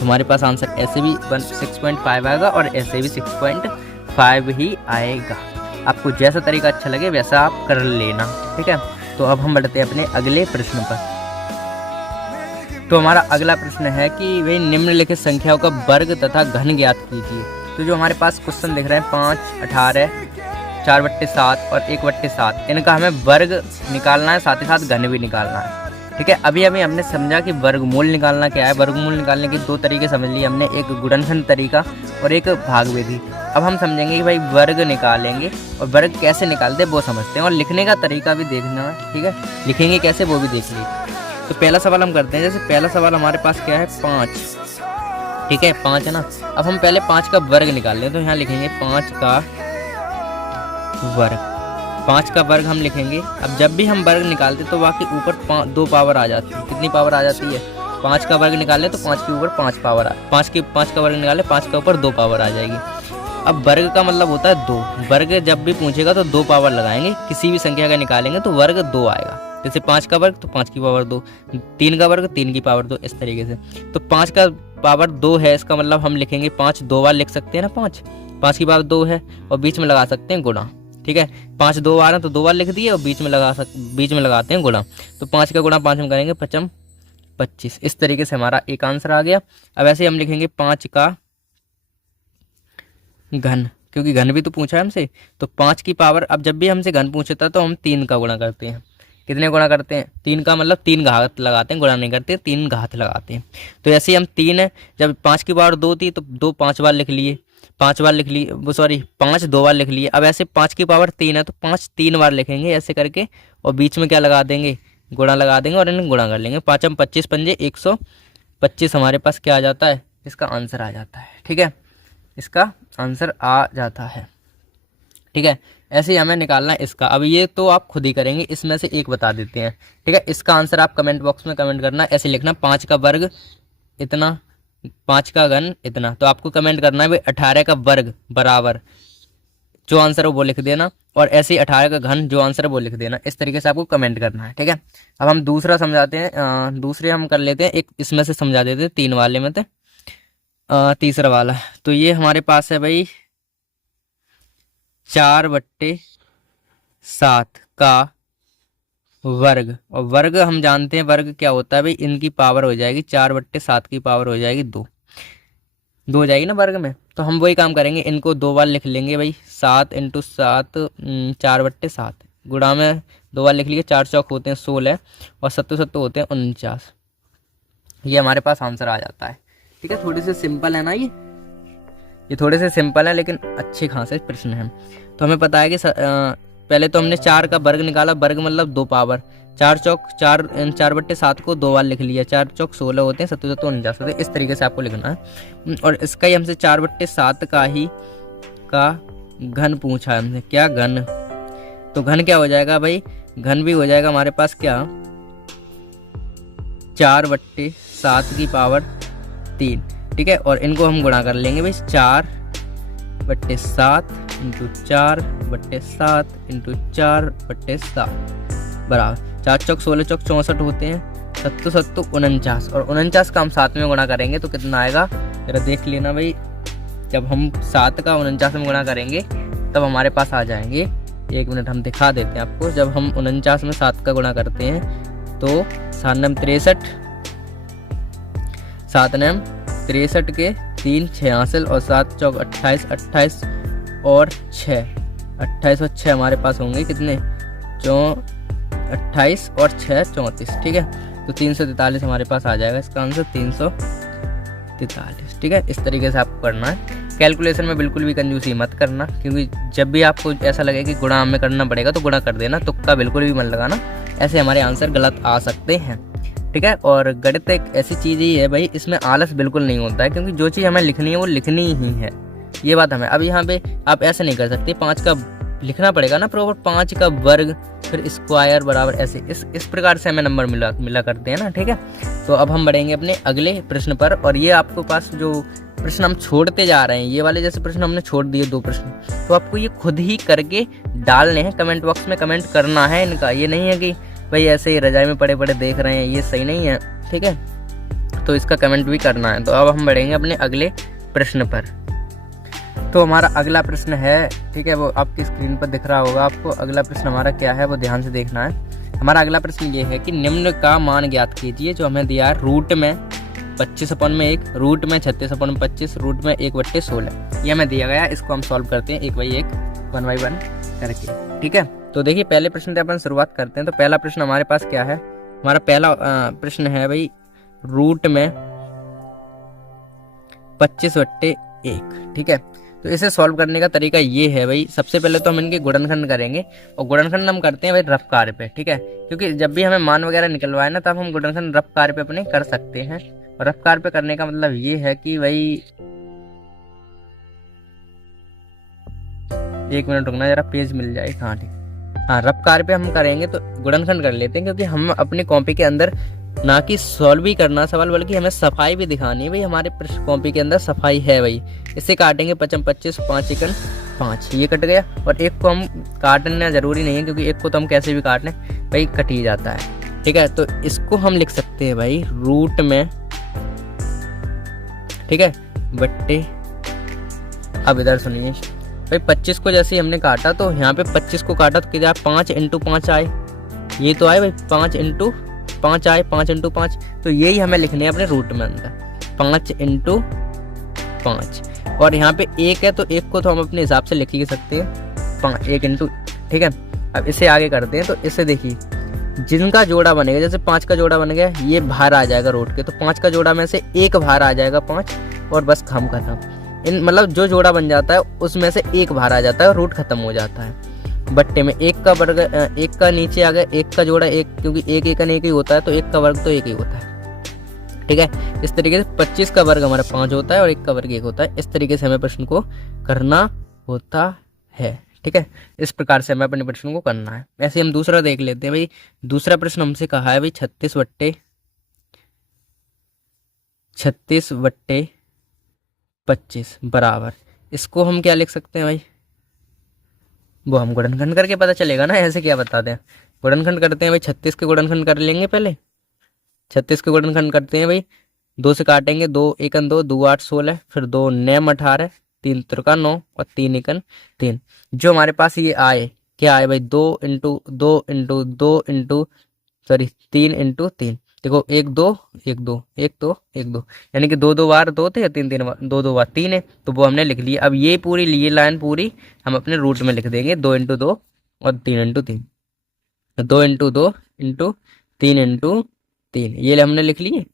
हमारे पास आंसर ऐसे भी 6.5 आएगा और ऐसे भी 6.5 ही आएगा। आपको जैसा तरीका अच्छा लगे वैसा आप कर लेना, ठीक है। तो अब हम बढ़ते हैं अपने अगले प्रश्न पर। तो हमारा अगला प्रश्न है कि भाई निम्नलिखित संख्याओं का वर्ग तथा घन ज्ञात कीजिए। तो जो हमारे पास क्वेश्चन दिख रहे हैं 5 18 4/7 और 1/7, इनका हमें वर्ग निकालना है, साथ ही साथ घन भी निकालना है, ठीक है। अभी हमने समझा कि वर्गमूल निकालना क्या है। वर्गमूल निकालने के 2 तरीके समझ लिए हमने, एक गुणनखंड तरीका और एक भाग विधि। अब हम समझेंगे कि भाई वर्ग निकालेंगे, और वर्ग कैसे निकालते हैं वो समझते हैं, और लिखने का तरीका भी देखना है, ठीक है। लिखेंगे कैसे वो भी देख लीजिए। तो पहला सवाल हम करते हैं, जैसे पहला सवाल हमारे पास क्या है 5, ठीक है, 5 है ना। अब हम पहले 5 का वर्ग निकाल लें, तो यहाँ लिखेंगे 5 का वर्ग, 5 का वर्ग हम लिखेंगे। अब जब भी हम वर्ग निकालते तो वहाँ के ऊपर 2 पावर आ जाती है, कितनी पावर आ जाती है, 5 का वर्ग निकाल ले तो 5 के ऊपर 5 पावर 5 का वर्ग निकाले 5 के ऊपर 2 पावर आ जाएगी। अब वर्ग का मतलब होता है 2, वर्ग जब भी पूछेगा तो 2 पावर लगाएंगे, किसी भी संख्या का निकालेंगे तो वर्ग 2 आएगा। जैसे 5 का वर्ग तो 5 की पावर 2, 3 का वर्ग 3 की पावर 2, इस तरीके से। तो 5 का पावर 2 है, इसका मतलब हम लिखेंगे 5 2 बार लिख सकते हैं ना, 5 की पावर 2 है और बीच में लगा सकते हैं गुणा। ठीक है, 5 2 बार है तो 2 बार लिख दिए और बीच में लगाते हैं गुणा। तो 5 का गुणा 5 में करेंगे 5 25। इस तरीके से हमारा एक आंसर आ गया। अब ऐसे हम लिखेंगे 5 का घन, क्योंकि घन भी तो पूछा है हमसे। तो 5 की पावर, अब जब भी हमसे घन पूछता तो हम 3 का गुणा करते हैं। कितने गुणा करते हैं? 3 का, मतलब 3 घात लगाते हैं, गुणा नहीं करते, 3 घात लगाते हैं। तो ऐसे ही हम 3 है, जब 5 की पावर 2 थी तो 2 5 बार लिख लिए, 5 बार लिख लिए, वो सॉरी 5 2 बार लिख लिए। अब ऐसे 5 की पावर 3 है तो 5 3 बार लिखेंगे ऐसे करके, और बीच में क्या लगा देंगे? गुणा लगा देंगे और इन्हें गुणा कर लेंगे। 5 25 पंजे 125 हमारे पास क्या आ जाता है? इसका आंसर आ जाता है। ठीक है, इसका आंसर आ जाता है। ठीक है, ऐसे ही हमें निकालना है इसका। अब ये तो आप खुद ही करेंगे, इसमें से एक बता देते हैं। ठीक है, इसका आंसर आप कमेंट बॉक्स में कमेंट करना, ऐसे लिखना 5 का वर्ग इतना, 5 का घन इतना। तो आपको कमेंट करना है भाई 18 का वर्ग बराबर, जो आंसर है वो लिख देना, और ऐसे ही 18 का घन जो आंसर है वो लिख देना। इस तरीके से आपको कमेंट करना है। ठीक है, अब हम दूसरा समझाते हैं, दूसरे हम कर लेते हैं, एक इसमें से समझा देते हैं 3 वाले में से तीसरा वाला। तो ये हमारे पास है भाई 4/7 का वर्ग, और वर्ग हम जानते हैं वर्ग क्या होता है भाई, इनकी पावर हो जाएगी 4/7 की पावर हो जाएगी 2 हो जाएगी ना वर्ग में। तो हम वही काम करेंगे, इनको 2 बार लिख लेंगे भाई, 7 × 7 4/7, गुणा में 2 बार लिख लिए, 4 चौक होते हैं 16 और 7 7 होते हैं 49। ये हमारे पास आंसर आ जाता है। ठीक है, थोड़े से सिंपल है ना ये थोड़े से सिंपल है लेकिन अच्छे खासे प्रश्न हैं। तो हमें पता है कि पहले तो हमने 4 का वर्ग निकाला, वर्ग मतलब 2 पावर, 4 चौक 4/7 को 2 बार लिख लिया, 4 चौक 16 होते हैं, 7 7 49 होते हैं। इस तरीके से आपको लिखना है, और इसका ही हमसे 4/7 का घन पूछा है हमने, क्या घन। तो घन क्या हो जाएगा भाई? घन भी हो जाएगा हमारे पास क्या, 4/7 की पावर 3। ठीक है, और इनको हम गुणा कर लेंगे भाई, 4/7 × 4/7 × 4/7 बराबर 4 चौक 16 चौक 64 होते हैं, 7 7 49, और 49 का हम 7 में गुणा करेंगे तो कितना आएगा जरा देख लेना भाई। जब हम 7 का 49 में गुणा करेंगे तब हमारे पास आ जाएंगे, 1 मिनट हम दिखा देते हैं आपको। जब हम 49 में 7 का गुणा करते हैं तो 7 9 63, 7 9 63 के 3 6 हासिल, और 7 चौक 28, 28 और 6, 28 और 6 हमारे पास होंगे कितने, 28 और 6 34। ठीक है, तो 343 हमारे पास आ जाएगा इसका आंसर, 343। ठीक है, इस तरीके से आपको करना है। कैलकुलेशन में बिल्कुल भी कंजूसी मत करना, क्योंकि जब भी आपको ऐसा लगे कि गुणा हमें करना पड़ेगा तो गुणा कर देना, तुक्का बिल्कुल भी मत लगाना, ऐसे हमारे आंसर गलत आ सकते हैं। ठीक है, और गणित एक ऐसी चीज़ ही है भाई, इसमें आलस बिल्कुल नहीं होता है, क्योंकि जो चीज़ हमें लिखनी है वो लिखनी ही है, ये बात हमें। अब यहाँ पे आप ऐसे नहीं कर सकते, 5 का लिखना पड़ेगा ना प्रॉपर, 5 का वर्ग फिर स्क्वायर बराबर, ऐसे इस प्रकार से हमें नंबर मिला करते हैं ना। ठीक है, तो अब हम बढ़ेंगे अपने अगले प्रश्न पर, और ये आपके पास जो प्रश्न हम छोड़ते जा रहे हैं, ये वाले जैसे प्रश्न हमने छोड़ दिए 2 प्रश्न, तो आपको ये खुद ही करके डालने हैं, कमेंट बॉक्स में कमेंट करना है इनका। ये नहीं है कि भाई ऐसे ही रजाई में पड़े पड़े देख रहे हैं, ये सही नहीं है। ठीक है, तो इसका कमेंट भी करना है। तो अब हम बढ़ेंगे अपने अगले प्रश्न पर। तो हमारा अगला प्रश्न है, ठीक है, वो आपकी स्क्रीन पर दिख रहा होगा आपको। अगला प्रश्न हमारा क्या है वो ध्यान से देखना है। हमारा अगला प्रश्न ये है कि निम्न का मान ज्ञात कीजिए, जो हमें दिया है रूट में 25/1, रूट में 36/25, रूट में 1/16, ये हमें दिया गया है। इसको हम सॉल्व करते हैं 1 बाई 1, 1 बाई 1 करके। ठीक है, तो देखिए पहले प्रश्न से अपन शुरुआत करते हैं। तो पहला प्रश्न हमारे पास क्या है, हमारा पहला प्रश्न है भाई रूट में 25/1। ठीक है, तो इसे सॉल्व करने का तरीका ये है भाई, सबसे पहले तो हम इनके गुणनखंड करेंगे, और गुणनखंड हम करते हैं भाई रफ कार्य पे। ठीक है, क्योंकि जब भी हमें मान वगैरह निकलवाए ना, तब हम गुणनखंड रफ कार्य पे अपने कर सकते हैं। और रफ कार्य पे करने का मतलब ये है कि भाई, 1 मिनट रुकना जरा, पेज मिल जाए। हाँ ठीक, हाँ रफ कार्य पे हम करेंगे तो गुणनखंड कर लेते हैं, क्योंकि हम अपनी कॉपी के अंदर ना कि सॉल्व भी करना सवाल, बल्कि हमें सफाई भी दिखानी है भाई, हमारे कॉपी के अंदर सफाई है भाई। इसे काटेंगे 25 25, 5 एकन 5, ये कट गया। और एक को हम काटना जरूरी नहीं है, क्योंकि एक को तो हम कैसे भी काट लें भाई, कट ही जाता है। ठीक है, तो इसको हम लिख सकते हैं भाई रूट में ठीक है, बट्टे। अब इधर सुनिए भाई, 25 को जैसे ही हमने काटा तो यहाँ पे 25 को काटा तो कितना 5 इंटू 5 आए, ये तो आए भाई 5 इंटू 5 आए, 5 इंटू 5, तो यही हमें लिखने हैं अपने रूट में अंदर 5 इंटू 5। और यहाँ पे 1 है तो 1 को तो हम अपने हिसाब से लिख ही सकते हैं 5 1 इंटू, ठीक है। अब इसे आगे करते हैं, तो इससे देखिए जिनका जोड़ा बनेगा, जैसे 5 का जोड़ा बन गया, ये बाहर आ जाएगा रूट के, तो 5 का जोड़ा में से एक बाहर आ जाएगा 5, और बस हम खत्म। इन मतलब जो जोड़ा बन जाता है उसमें से एक बाहर आ जाता है और रूट खत्म हो जाता है। बट्टे में 1 का वर्ग, 1 का नीचे आ गया, 1 का जोड़ा 1, क्योंकि 1 1 1 ही होता है, तो 1 का वर्ग तो 1 ही होता है, ठीक है। इस तरीके से 25 का वर्ग हमारा 5 होता है और 1 का वर्ग 1 होता है। इस तरीके से हमें प्रश्न को करना होता है, ठीक है। इस प्रकार से हमें अपने प्रश्न को करना है। ऐसे हम दूसरा देख लेते हैं भाई। दूसरा प्रश्न हमसे कहा है भाई 36 बट्टे 25 बराबर, इसको हम क्या लिख सकते हैं भाई, वो हम गुणनखंड करके पता चलेगा ना, ऐसे क्या बता दें। गुणनखंड करते हैं भाई, 36 के गुणनखंड कर लेंगे पहले। 36 के गुणनखंड करते हैं भाई, 2 से काटेंगे, 2 एकन 2, 2 8 16, फिर 2 9 18, 3 त्रिका 9 और 3 एकन 3। जो हमारे पास ये आए, क्या आए भाई, 2 into 2 into 2 into sorry 3 into 3। देखो 1 2 1 2 1 2 1 2, यानी कि 2 2 बार 2 थे, 3 3 बार 2 2 बार 3 है, तो वो हमने लिख लिया। अब ये पूरी ये लाइन पूरी हम अपने रूट में लिख देंगे, 2 इंटू 2 और 3 इंटू 3, 2 इंटू 2 इंटू 3 इंटू 3, ये हमने लिख लिए।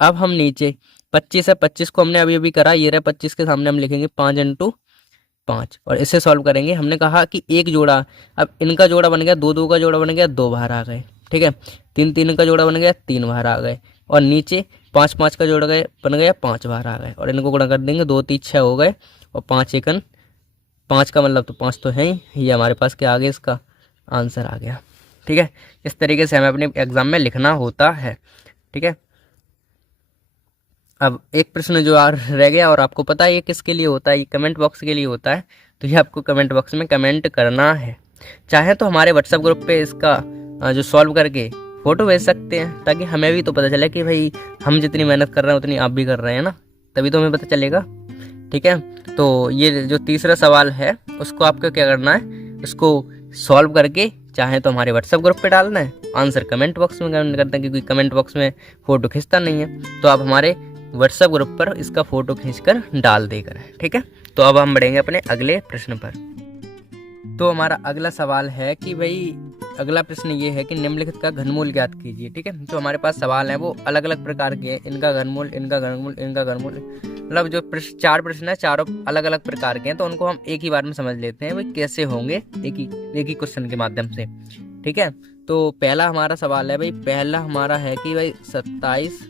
अब हम नीचे 25 है, 25 को हमने अभी अभी करा, ये रहा 25 के सामने हम लिखेंगे 5 इंटू 5 और इसे सॉल्व करेंगे। हमने कहा कि एक जोड़ा, अब इनका जोड़ा बन गया, 2 2 का जोड़ा बन गया, 2 बाहर आ गए, ठीक है। 3 3 का जोड़ा बन गया, 3 बाहर आ गए, और नीचे 5 5 का जोड़ा गए बन गया, 5 बाहर आ गए, और इनको गुणा कर देंगे, 2 3 6 हो गए, और 5 एकन 5 का मतलब तो 5 तो है ही, ये हमारे पास क्या आ गया, इसका आंसर आ गया, ठीक है। इस तरीके से हमें अपने एग्जाम में लिखना होता है, ठीक है। अब एक प्रश्न जो रह गया, और आपको पता है ये किसके लिए होता है, ये कमेंट बॉक्स के लिए होता है, तो ये आपको कमेंट बॉक्स में कमेंट करना है। चाहे तो हमारे व्हाट्सएप ग्रुप पे इसका जो सॉल्व करके फ़ोटो भेज सकते हैं, ताकि हमें भी तो पता चले कि भाई हम जितनी मेहनत कर रहे हैं उतनी आप भी कर रहे हैं ना, तभी तो हमें पता चलेगा, ठीक है। तो ये जो तीसरा सवाल है उसको आपको क्या करना है, उसको सॉल्व करके चाहे तो हमारे व्हाट्सएप ग्रुप पे डालना है, आंसर कमेंट बॉक्स में कमेंट करते हैं, क्योंकि कमेंट बॉक्स में फ़ोटो खींचता नहीं है, तो आप हमारे व्हाट्सएप ग्रुप पर इसका फ़ोटो खींचकर डाल देकर, ठीक है। तो अब हम बढ़ेंगे अपने अगले प्रश्न पर। तो हमारा अगला सवाल है कि भाई, अगला प्रश्न ये है कि निम्नलिखित का घनमूल ज्ञात कीजिए, ठीक है। जो हमारे पास सवाल है वो अलग अलग प्रकार के हैं, इनका घनमूल, इनका घनमूल, इनका घनमूल, मतलब जो चार प्रश्न है चारों अलग अलग प्रकार के हैं, तो उनको हम एक ही बार में समझ लेते हैं भाई कैसे होंगे, एक ही क्वेश्चन के माध्यम से, ठीक है। तो पहला हमारा सवाल है भाई, पहला हमारा है कि भाई 27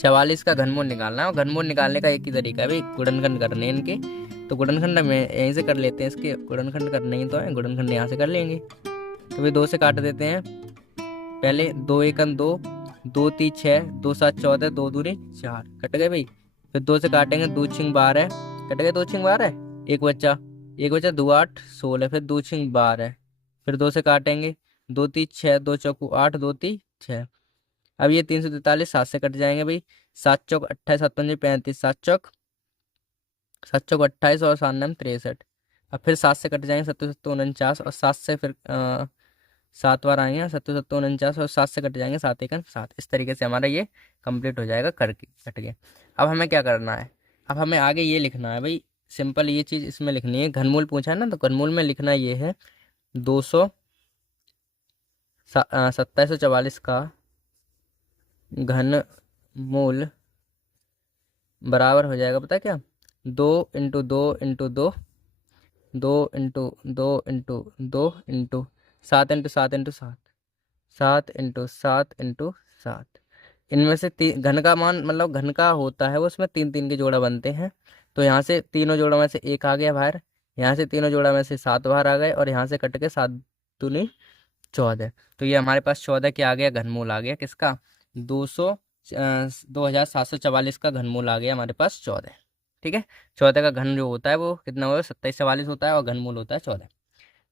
44 का घनमूल निकालना है, और घनमूल निकालने का एक ही तरीका है भाई, गुणनखंड करने इनके। तो गुणनखंड में यहीं से कर लेते हैं, इसके गुणनखंड करने ही तो है, गुणनखंड यहाँ से कर लेंगे। तो भाई 2 से काट देते हैं पहले, 2 एकन 2, 2 3 6, 2 7 14, 2 दूनी 4, कट गए भाई। फिर 2 से काटेंगे, 2 6 12, कट गए, 2 6 12, एक बच्चा 2 8 16, फिर 2 6 12, फिर 2 से काटेंगे, 2 3 6, 2 चौकू 8, 2 3 6। अब ये 343 7 से कट जाएंगे भाई, 7 चौक 28, 7 पंजे 35, 7 चौक 28 और 7 नम 63। अब फिर 7 से कट जाएंगे, 7 7 49, और 7 से फिर 7 बार आएंगे, 7 7 49, और 7 से कट जाएंगे, 7 एकन 7। इस तरीके से हमारा ये कंप्लीट हो जाएगा करके, कट गया। अब हमें क्या करना है, अब हमें आगे ये लिखना है भाई, सिंपल ये चीज़ इसमें लिखनी है, घनमूल पूछा है ना, तो घनमूल में लिखना ये है 2744 का घनमूल बराबर हो जाएगा, पता है क्या, 2 into 2 into 2, 2 into 2 into 2 into 7 into 7 into 7, 7 into 7 into 7। इनमें से घन का मान, मतलब घन का होता है वो, उसमें 3 3 के जोड़ा बनते हैं, तो यहाँ से तीनों जोड़ों में से एक आ गया बाहर, यहाँ से तीनों जोड़ा में से 7 बाहर आ गए, और यहाँ से कट के 7 दूनी 14। तो ये हमारे पास 14 क्या आ गया, घनमूल आ गया किसका, 2744 का घनमूल आ गया हमारे पास 14, ठीक है। 14 का घन जो होता है वो कितना होगा, 27 44 होता है, और घनमूल होता है 14,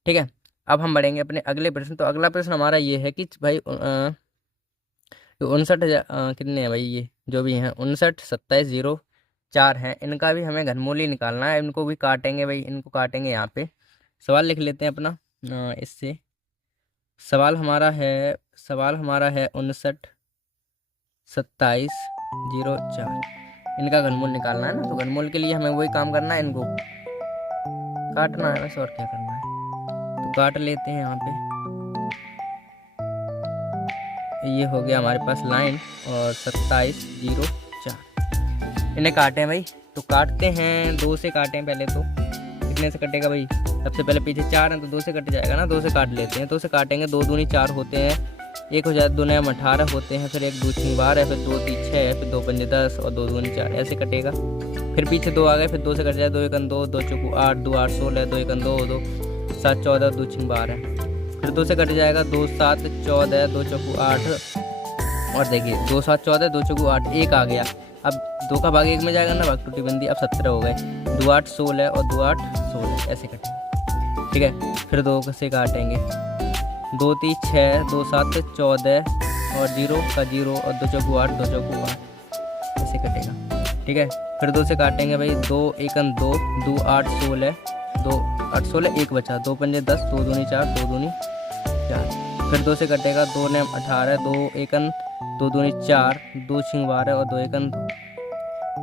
ठीक है। अब हम बढ़ेंगे अपने अगले प्रश्न। तो अगला प्रश्न हमारा ये है कि भाई 59 कितने हैं भाई, ये जो भी हैं 59 27 0 4 हैं, इनका भी हमें घनमूल ही निकालना है। इनको भी काटेंगे भाई, इनको काटेंगे यहाँ पे। सवाल लिख लेते हैं अपना इससे। सवाल हमारा है 59 27 04। इनका घनमूल निकालना है ना, तो घनमूल के लिए हमें वही काम करना है, इनको काटना है बस, और क्या करना है। तो काट लेते हैं यहाँ पे। ये हो गया हमारे पास लाइन, और 27 04 इन्हें काटें भाई। तो काटते हैं, 2 से काटें पहले। तो कितने से कटेगा भाई? सबसे पहले पीछे 4 हैं तो 2 से कट जाएगा ना, 2 से काट लेते हैं। 2 से काटेंगे, 2 दूनी 4 होते हैं, 1 हो जाए 2 नया 18 होते हैं, फिर 1 2 6 12 है, फिर 2 3 6 है, फिर 2 5 10 और 2 दूनी 4 ऐसे कटेगा। फिर पीछे 2 आ गए, फिर 2 से कट जाए, 2 1 2 2 4 8 2 8 16 2 1 2 2 7 14 2 6 12। फिर 2 से कट जाएगा, 2 7 14 2 4 8। और देखिए 2 7 14 2 4 8 1 आ गया। अब 2 का भाग 1 में जाएगा ना, भाग टूटी बंदी। अब 17 हो गए, 2 8 16 और 2 8 16 ऐसे कटेंगे, ठीक है। फिर 2 से काटेंगे, 2 3 6 2 7 14 और 0 का 0 और 2 4 8 2 4 8 ऐसे कटेगा, ठीक है। फिर 2 से काटेंगे भाई, 2 1 2 2 8 16 2 8 16 1 बचा, 2 5 10 2 दूनी 4 2 दूनी 4। फिर 2 से कटेगा, 2 9 18 2 1 2 दूनी 4 2 6 12 और 2 1 2,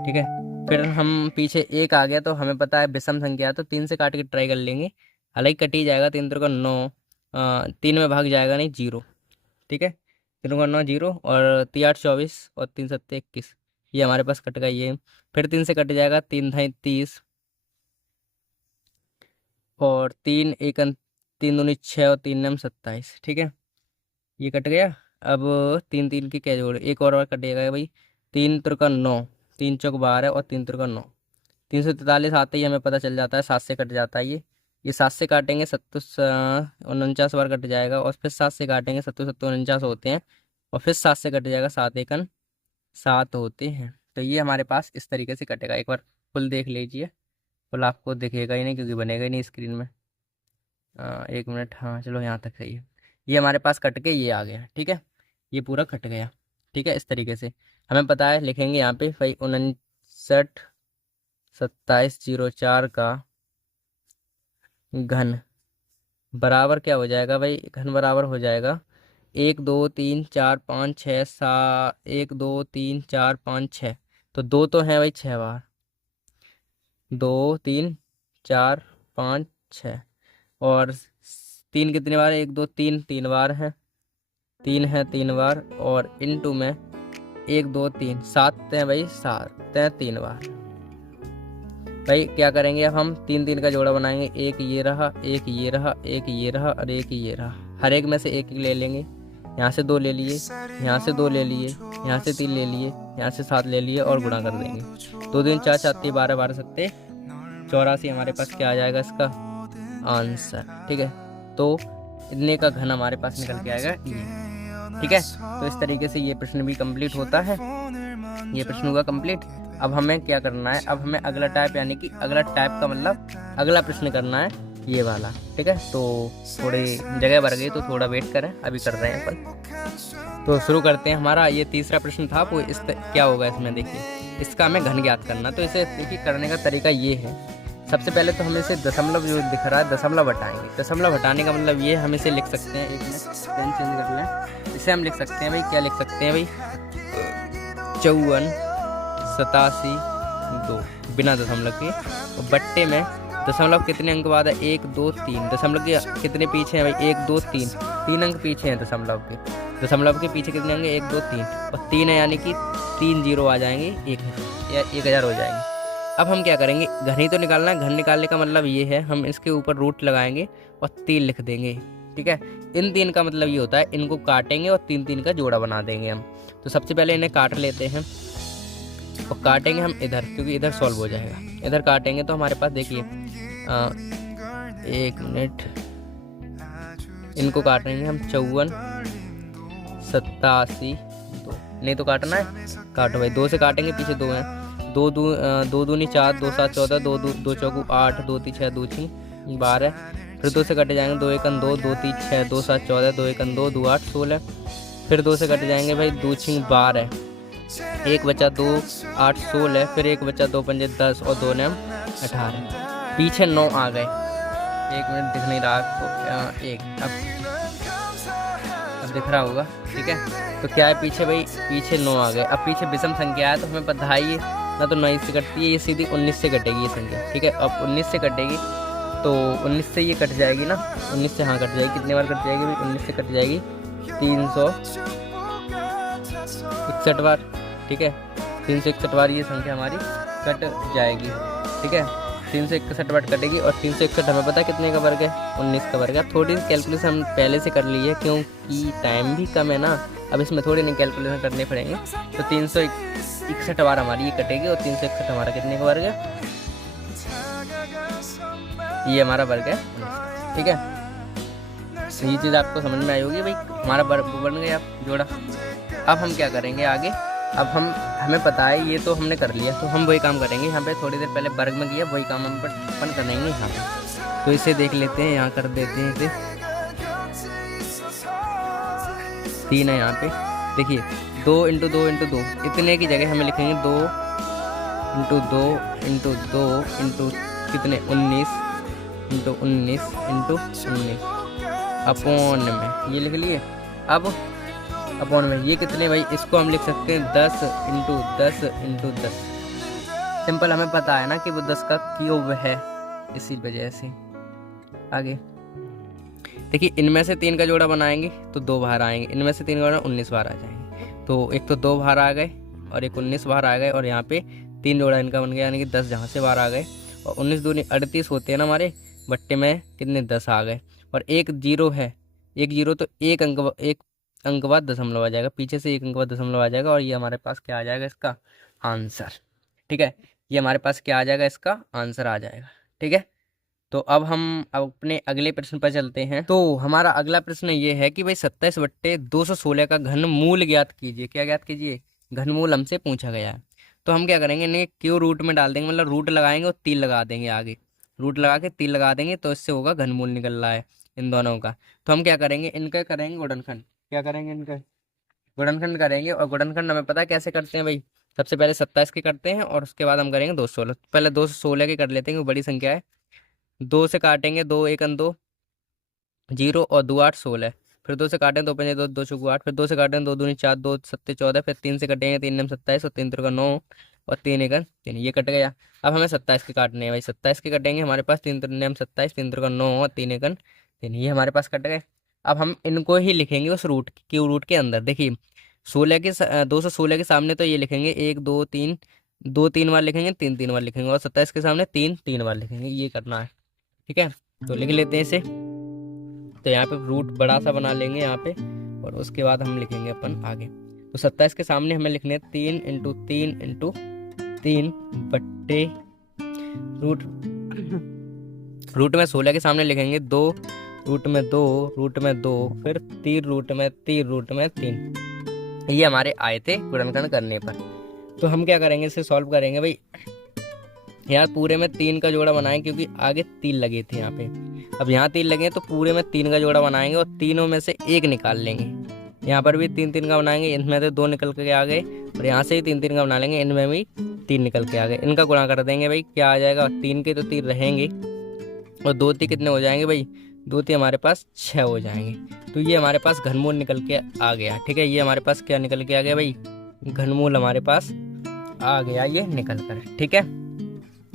ठीक है। फिर हम पीछे 1 आ गया, तो हमें पता है विषम संख्या है, तो 3 से काट के ट्राई कर लेंगे। हालांकि कट ही जाएगा, 3 3 9 3 में भाग जाएगा नहीं 0, ठीक है। 3 9 0 और 3 8 24 और 3 7 21, ये हमारे पास कट गया ये। फिर 3 से कट जाएगा, 3 2 30 और 3 1 3 दूनी 6 और 3 9 27, ठीक है। ये कट गया। अब 3 3 की क्या जोड़, एक और कटेगा भाई। 3 3 9 3 4 12 और 3 3 9 343 आते ही हमें पता चल जाता है, 7 से कट जाता है ये 7 से काटेंगे 49 बार कट जाएगा, और फिर 7 से काटेंगे 49 होते हैं, और फिर 7 से कट जाएगा 7 1 7 होते हैं। तो ये हमारे पास इस तरीके से कटेगा। एक बार फुल देख लीजिए, फुल आपको दिखेगा ही नहीं क्योंकि बनेगा ही नहीं स्क्रीन में। 1 मिनट, हाँ चलो यहाँ तक सही है। ये हमारे पास कट के ये आ गया, ठीक है। ये पूरा कट गया, ठीक है। इस तरीके से हमें पता है, लिखेंगे यहाँ पे भाई 59 27 04 का घन बराबर क्या हो जाएगा भाई? घन बराबर हो जाएगा 1 2 3 4 5 6 7 1 2 3 4 5 6। तो 2 तो हैं भाई 6 बार, 2 3 4 5 6, और 3 कितने बार? 1 2 3 3 बार है, 3 है 3 बार, और इनटू में 1 2 3 7 हैं भाई, 7 हैं 3 बार। भाई क्या करेंगे अब हम? 3 3 का जोड़ा बनाएंगे, एक ये रहा, एक ये रहा, एक ये रहा और एक ये रहा। हर एक में से एक ले लेंगे। यहाँ से 2 ले लिए, यहाँ से 2 ले लिए, यहाँ से 3 ले लिए, यहाँ से 7 ले लिए और गुणा कर देंगे। 2 दिन 4 4 12 12 सत्ते 84 हमारे पास क्या आ जाएगा इसका आंसर, ठीक है। तो इतने का घन हमारे पास निकल के आएगा ये, ठीक है। तो इस तरीके से ये प्रश्न भी कंप्लीट होता है, ये प्रश्न हुआ कंप्लीट। अब हमें क्या करना है? अब हमें अगला टाइप, यानी कि अगला टाइप का मतलब अगला प्रश्न करना है ये वाला, ठीक है। तो थोड़ी जगह भर गई तो थोड़ा वेट करें, अभी कर रहे हैं अपन। तो शुरू करते हैं। हमारा ये तीसरा प्रश्न था, वो क्या होगा इसमें? देखिए, इसका हमें घन ज्ञात करना। तो इसे देखिए करने का तरीका ये है। सबसे पहले तो हम इसे दशमलव जो दिख रहा है दशमलव हटाएंगे। दशमलव हटाने का मतलब ये, हम इसे लिख सकते हैं, एक मिनट पेन चेंज कर लें। इसे हम लिख सकते हैं भाई, क्या लिख सकते हैं भाई? 54 87 2 बिना दशमलव के, और बट्टे में दशमलव कितने अंक बाद है? 1 2 3। दशमलव के कितने पीछे हैं भाई? 1 2 3, 3 अंक पीछे हैं दशमलव के। दशमलव के पीछे कितने अंक? 1 2 3 और 3 है, यानी कि 3 0 आ जाएंगे, 1000 हो जाएंगे। अब हम क्या करेंगे? घन ही तो निकालना है। घन निकालने का मतलब ये है, हम इसके ऊपर रूट लगाएंगे और 3 लिख देंगे, ठीक है। इन 3 का मतलब ये होता है, इनको काटेंगे और 3 3 का जोड़ा बना देंगे हम। तो सबसे पहले इन्हें काट लेते हैं, और काटेंगे हम इधर, क्योंकि इधर सॉल्व हो जाएगा। इधर काटेंगे तो हमारे पास देखिए, 1 मिनट, इनको काटेंगे हम 54 87 2। नहीं तो काटना है, काटो भाई। 2 से काटेंगे, पीछे 2 हैं, 2 दूनी 4 2 7 14 2 2 4 8 2 3 6 2 6 12। फिर 2 से कटे जाएंगे, 2 1 2 2 3 6 2 7 14 2 1 2 2 8 16। फिर 2 से कट जाएंगे भाई, 2 6 12 एक बचा 2 8 16, फिर एक बचा 2 पंजे 10 और 2 9 18, पीछे 9 आ गए। एक मिनट दिख नहीं रहा आपको, एक अब दिख रहा होगा, ठीक है। तो क्या है पीछे भाई, पीछे 9 आ गए। अब पीछे विषम संख्या है तो हमें पता है ये ना तो 9 से कटती है, ये सीधी 19 से कटेगी ये संख्या, ठीक है। अब 19 से कटेगी तो 19 से ये कट जाएगी ना, 19 से हाँ कट जाएगी। कितने बार कट जाएगी भाई, 19 से कट जाएगी 361 बार, ठीक है। 361 बार ये संख्या हमारी कट जाएगी, ठीक है। 361 बार कटेगी और 361 हमें पता है कितने का वर्ग है, 19 का वर्ग है। थोड़ी सी कैलकुलेशन हम पहले से कर ली है क्योंकि टाइम भी कम है ना, अब इसमें थोड़ी नहीं कैलकुलेशन करने पड़ेंगे। तो 361 बार हमारी ये कटेगी और 361 हमारा कितने का वर्ग है, ये हमारा वर्ग है, ठीक है। तो ये चीज़ आपको समझ में आई होगी भाई, हमारा वर्ग बन गया जोड़ा। अब हम क्या करेंगे आगे, अब हमें पता है ये तो हमने कर लिया, तो हम वही काम करेंगे यहाँ पे। थोड़ी देर पहले वर्ग में किया वही काम हम अपन करेंगे यहाँ पे। तो इसे देख लेते हैं, यहाँ कर देते हैं इसे, 3 है यहाँ पे। देखिए 2 × 2 × 2 इतने की जगह हमें लिखेंगे 2 × 2 × 2 × कितने 19 × 19 × 19 अपॉन में ये लिख लिए। अब अपॉन में ये कितने भाई, इसको हम लिख सकते हैं 10 × 10 × 10। सिंपल, हमें पता है ना कि वो 10 का क्यूब है, इसी वजह से। आगे देखिए, इनमें से 3 का जोड़ा बनाएंगे तो 2 बाहर आएंगे, इनमें से 3 का जोड़ा 19 बाहर आ जाएंगे। तो एक तो 2 बाहर आ गए और एक 19 बाहर आ गए, और यहाँ पे 3 जोड़ा इनका बन गया, यानी कि 10 जहाँ से बाहर आ गए। और 19 दूनी 38 होते हैं ना हमारे बट्टे में, कितने 10 आ गए। और एक जीरो है, एक जीरो तो एक अंक बाद दशमलव आ जाएगा, पीछे से एक अंक बाद दशमलव आ जाएगा, और ये हमारे पास क्या आ जाएगा, इसका आंसर, ठीक है। ये हमारे पास क्या आ जाएगा, इसका आंसर आ जाएगा, ठीक है। तो अब हम अपने अगले प्रश्न पर चलते हैं। तो हमारा अगला प्रश्न ये है कि भाई 27/216 का घनमूल ज्ञात कीजिए। क्या ज्ञात कीजिए, घनमूल हमसे पूछा गया है। तो हम क्या करेंगे, इन्हें क्यों रूट में डाल देंगे, मतलब रूट लगाएंगे और तीर लगा देंगे, आगे रूट लगा के तीर लगा देंगे, तो इससे होगा घनमूल निकल रहा है इन दोनों का। तो हम क्या करेंगे, इनका करेंगे गुणनखंड। क्या करेंगे, इनका गुणनखंड करेंगे। और गुणनखंड हमें पता है कैसे करते हैं भाई, सबसे पहले 27 के करते हैं और उसके बाद हम करेंगे 216। पहले 216 के कर लेते हैं क्योंकि बड़ी संख्या है। 2 से काटेंगे, 2 1 2 0 और 2 8 16। फिर 2 से काटें, 2 5 2 2 चौको 8। फिर 2 से काटें, 2 दूनी 4 2 7 14। फिर 3 से कटेंगे, 3 9 27 और 3 3 9 और 3 1 3, ये कट गया। अब हमें 27 के काटने हैं भाई, 27 के कटेंगे, हमारे पास 3 3 9 27, 3 3 9 और 3 1 3, ये हमारे पास कट गए। अब हम इनको ही लिखेंगे उस रूट के अंदर। देखिए 216 के सामने तो ये लिखेंगे 1 2 3, 2 3 बार लिखेंगे, 3 3 बार लिखेंगे, और 27 के सामने 3 3 बार लिखेंगे, ये करना है, ठीक है। तो लिख लेते हैं इसे। तो यहाँ पे रूट बड़ा सा बना लेंगे यहाँ पे, और उसके बाद हम लिखेंगे अपन आगे। तो 27 के सामने हमें लिखने 3 × 3 × 3 बट्टे रूट में 16 के सामने लिखेंगे 2 रूट में 2 रूट में 2, फिर 3 रूट में 3 रूट में 3। ये हमारे आए थे गुणनखंड करने पर। तो हम क्या करेंगे, इसे सॉल्व करेंगे भाई। यार पूरे में 3 का जोड़ा बनाएंगे क्योंकि आगे 3 लगे थे यहाँ पे, अब यहाँ 3 लगे तो पूरे में 3 का जोड़ा बनाएंगे और तीनों में से एक निकाल लेंगे। यहाँ पर भी 3 3 का बनाएंगे, इनमें से 2 निकल के आ गए, और यहाँ से ही 3 3 का बना लेंगे, इनमें भी 3 निकल के आ गए। इनका गुणा कर देंगे भाई, क्या आ जाएगा, 3 के तो 3 रहेंगे और 2 3 कितने हो जाएंगे भाई, 2 3 हमारे पास 6 हो जाएंगे। तो ये हमारे पास घनमूल निकल के आ गया, ठीक है। ये हमारे पास क्या निकल के आ गया भाई, घनमूल हमारे पास आ गया ये निकल कर, ठीक है।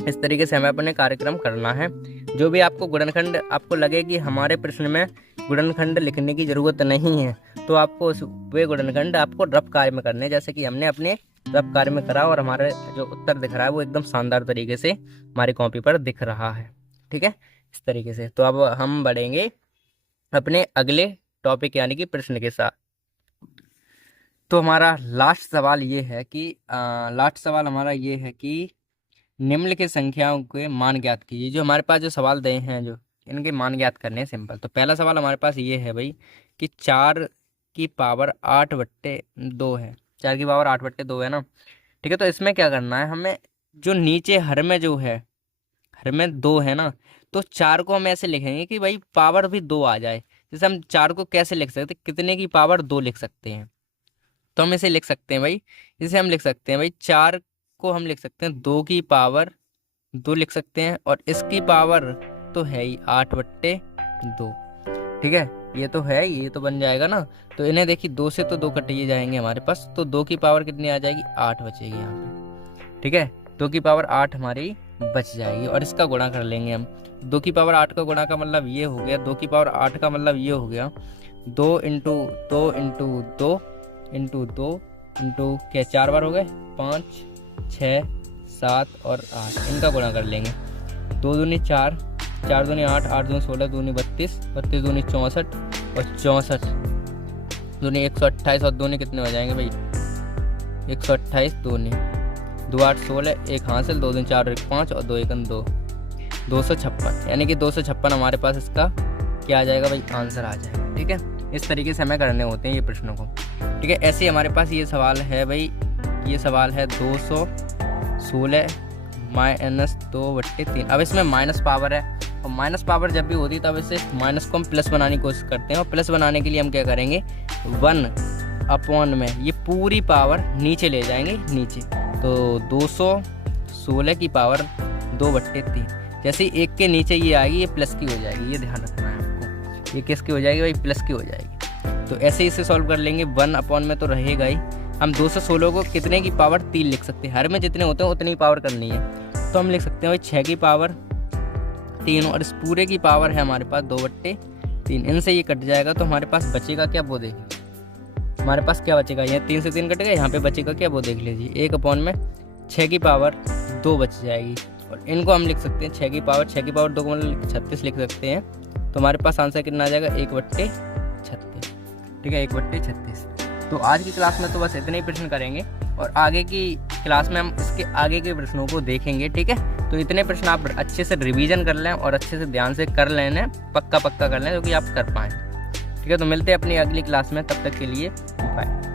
इस तरीके से हमें अपने कार्यक्रम करना है। जो भी आपको गुणनखंड आपको लगे कि हमारे प्रश्न में गुणनखंड लिखने की ज़रूरत नहीं है, तो आपको वे गुणनखंड आपको रफ कार्य में करने हैं, जैसे कि हमने अपने रफ कार्य में करा, और हमारे जो उत्तर दिख रहा है वो एकदम शानदार तरीके से हमारी कॉपी पर दिख रहा है, ठीक है, इस तरीके से। तो अब हम बढ़ेंगे अपने अगले टॉपिक यानी कि प्रश्न के साथ। तो हमारा लास्ट सवाल ये है कि निम्नलिखित संख्याओं के मान ज्ञात कीजिए। जो हमारे पास जो सवाल दिए हैं, जो इनके मान ज्ञात करने हैं सिंपल। तो पहला सवाल हमारे पास ये है भाई कि 4 की पावर 8/2 है, 4 की पावर 8/2 है ना, ठीक है। तो इसमें क्या करना है हमें, जो नीचे हर में 2 है ना, तो 4 को हम ऐसे लिखेंगे कि भाई पावर भी 2 आ जाए। जैसे हम 4 को कैसे लिख सकते हैं, कितने की पावर 2 लिख सकते हैं, तो हम इसे लिख सकते हैं भाई, इसे हम लिख सकते हैं भाई 4 को हम लिख सकते हैं 2 की पावर 2 लिख सकते हैं, और इसकी पावर तो है ही 8/2। ठीक है, ये तो है, ये तो बन जाएगा ना। तो इन्हें देखिए 2 से तो 2 कटिए जाएंगे हमारे पास, तो 2 की पावर कितनी आ जाएगी, 8 बचेगी यहाँ पे। ठीक है, 2 की पावर 8 हमारी बच जाएगी, और इसका गुणा कर लेंगे हम। 2 की पावर 8 का गुणा का मतलब ये हो गया, 2 की पावर 8 का मतलब ये हो गया 2 इंटू 2 इंटू 2 इंटू 2 इंटू क्या 4 बार हो गए, 5 6 7 और 8, इनका गुणा कर लेंगे। 2 दूनी 4, 4 दूनी 8, 8 दूनी 16, दूनी 32, 32 दूनी 64 और 64 दूनी 128, और दूनी कितने हो जाएंगे भाई, 128 दूनी 2 8 16, एक हासिल, 2 दूनी 4 और 1 5 और 2 1 2, 256, यानी कि 256 हमारे पास इसका क्या आ जाएगा भाई, आंसर आ जाएगा। ठीक है, इस तरीके से हमें करने होते हैं ये प्रश्नों को। ठीक है, ऐसे ही हमारे पास ये सवाल है भाई, ये सवाल है 216 -2/3। अब इसमें माइनस पावर है, और माइनस पावर जब भी होती है तब इसे माइनस को हम प्लस बनाने की कोशिश करते हैं, और प्लस बनाने के लिए हम क्या करेंगे, 1 में ये पूरी पावर नीचे ले जाएंगे नीचे, तो 216 की पावर 2/3। जैसे ही 1 के नीचे ये आएगी, ये प्लस की हो जाएगी, ये ध्यान रखना है आपको, ये किसकी हो जाएगी भाई, प्लस की हो जाएगी। तो ऐसे ही इसे सॉल्व कर लेंगे, 1 में तो रहेगा ही। हम 216 को कितने की पावर 3 लिख सकते हैं, हर में जितने होते हैं उतनी पावर करनी है, तो हम लिख सकते हैं भाई 6 की पावर 3, और इस पूरे की पावर है हमारे पास 2/3। इनसे ये कट जाएगा, तो हमारे पास बचेगा क्या, वो देखिए हमारे पास क्या बचेगा, यहाँ 3 से 3 कटेगा, यहाँ पे बचेगा क्या, वो देख लीजिए, 1 में 6 की पावर 2 बच जाएगी, और इनको हम लिख सकते हैं 6 की पावर 2 को मतलब 36 लिख सकते हैं। तो हमारे पास आंसर कितना आ जाएगा, 1/36। ठीक है, 1/36। तो आज की क्लास में तो बस इतने ही प्रश्न करेंगे, और आगे की क्लास में हम इसके आगे के प्रश्नों को देखेंगे। ठीक है, तो इतने प्रश्न आप अच्छे से रिवीजन कर लें और अच्छे से ध्यान से कर लें, पक्का कर लें, क्योंकि आप कर पाएँ। ठीक है, तो मिलते हैं अपनी अगली क्लास में, तब तक के लिए बाय।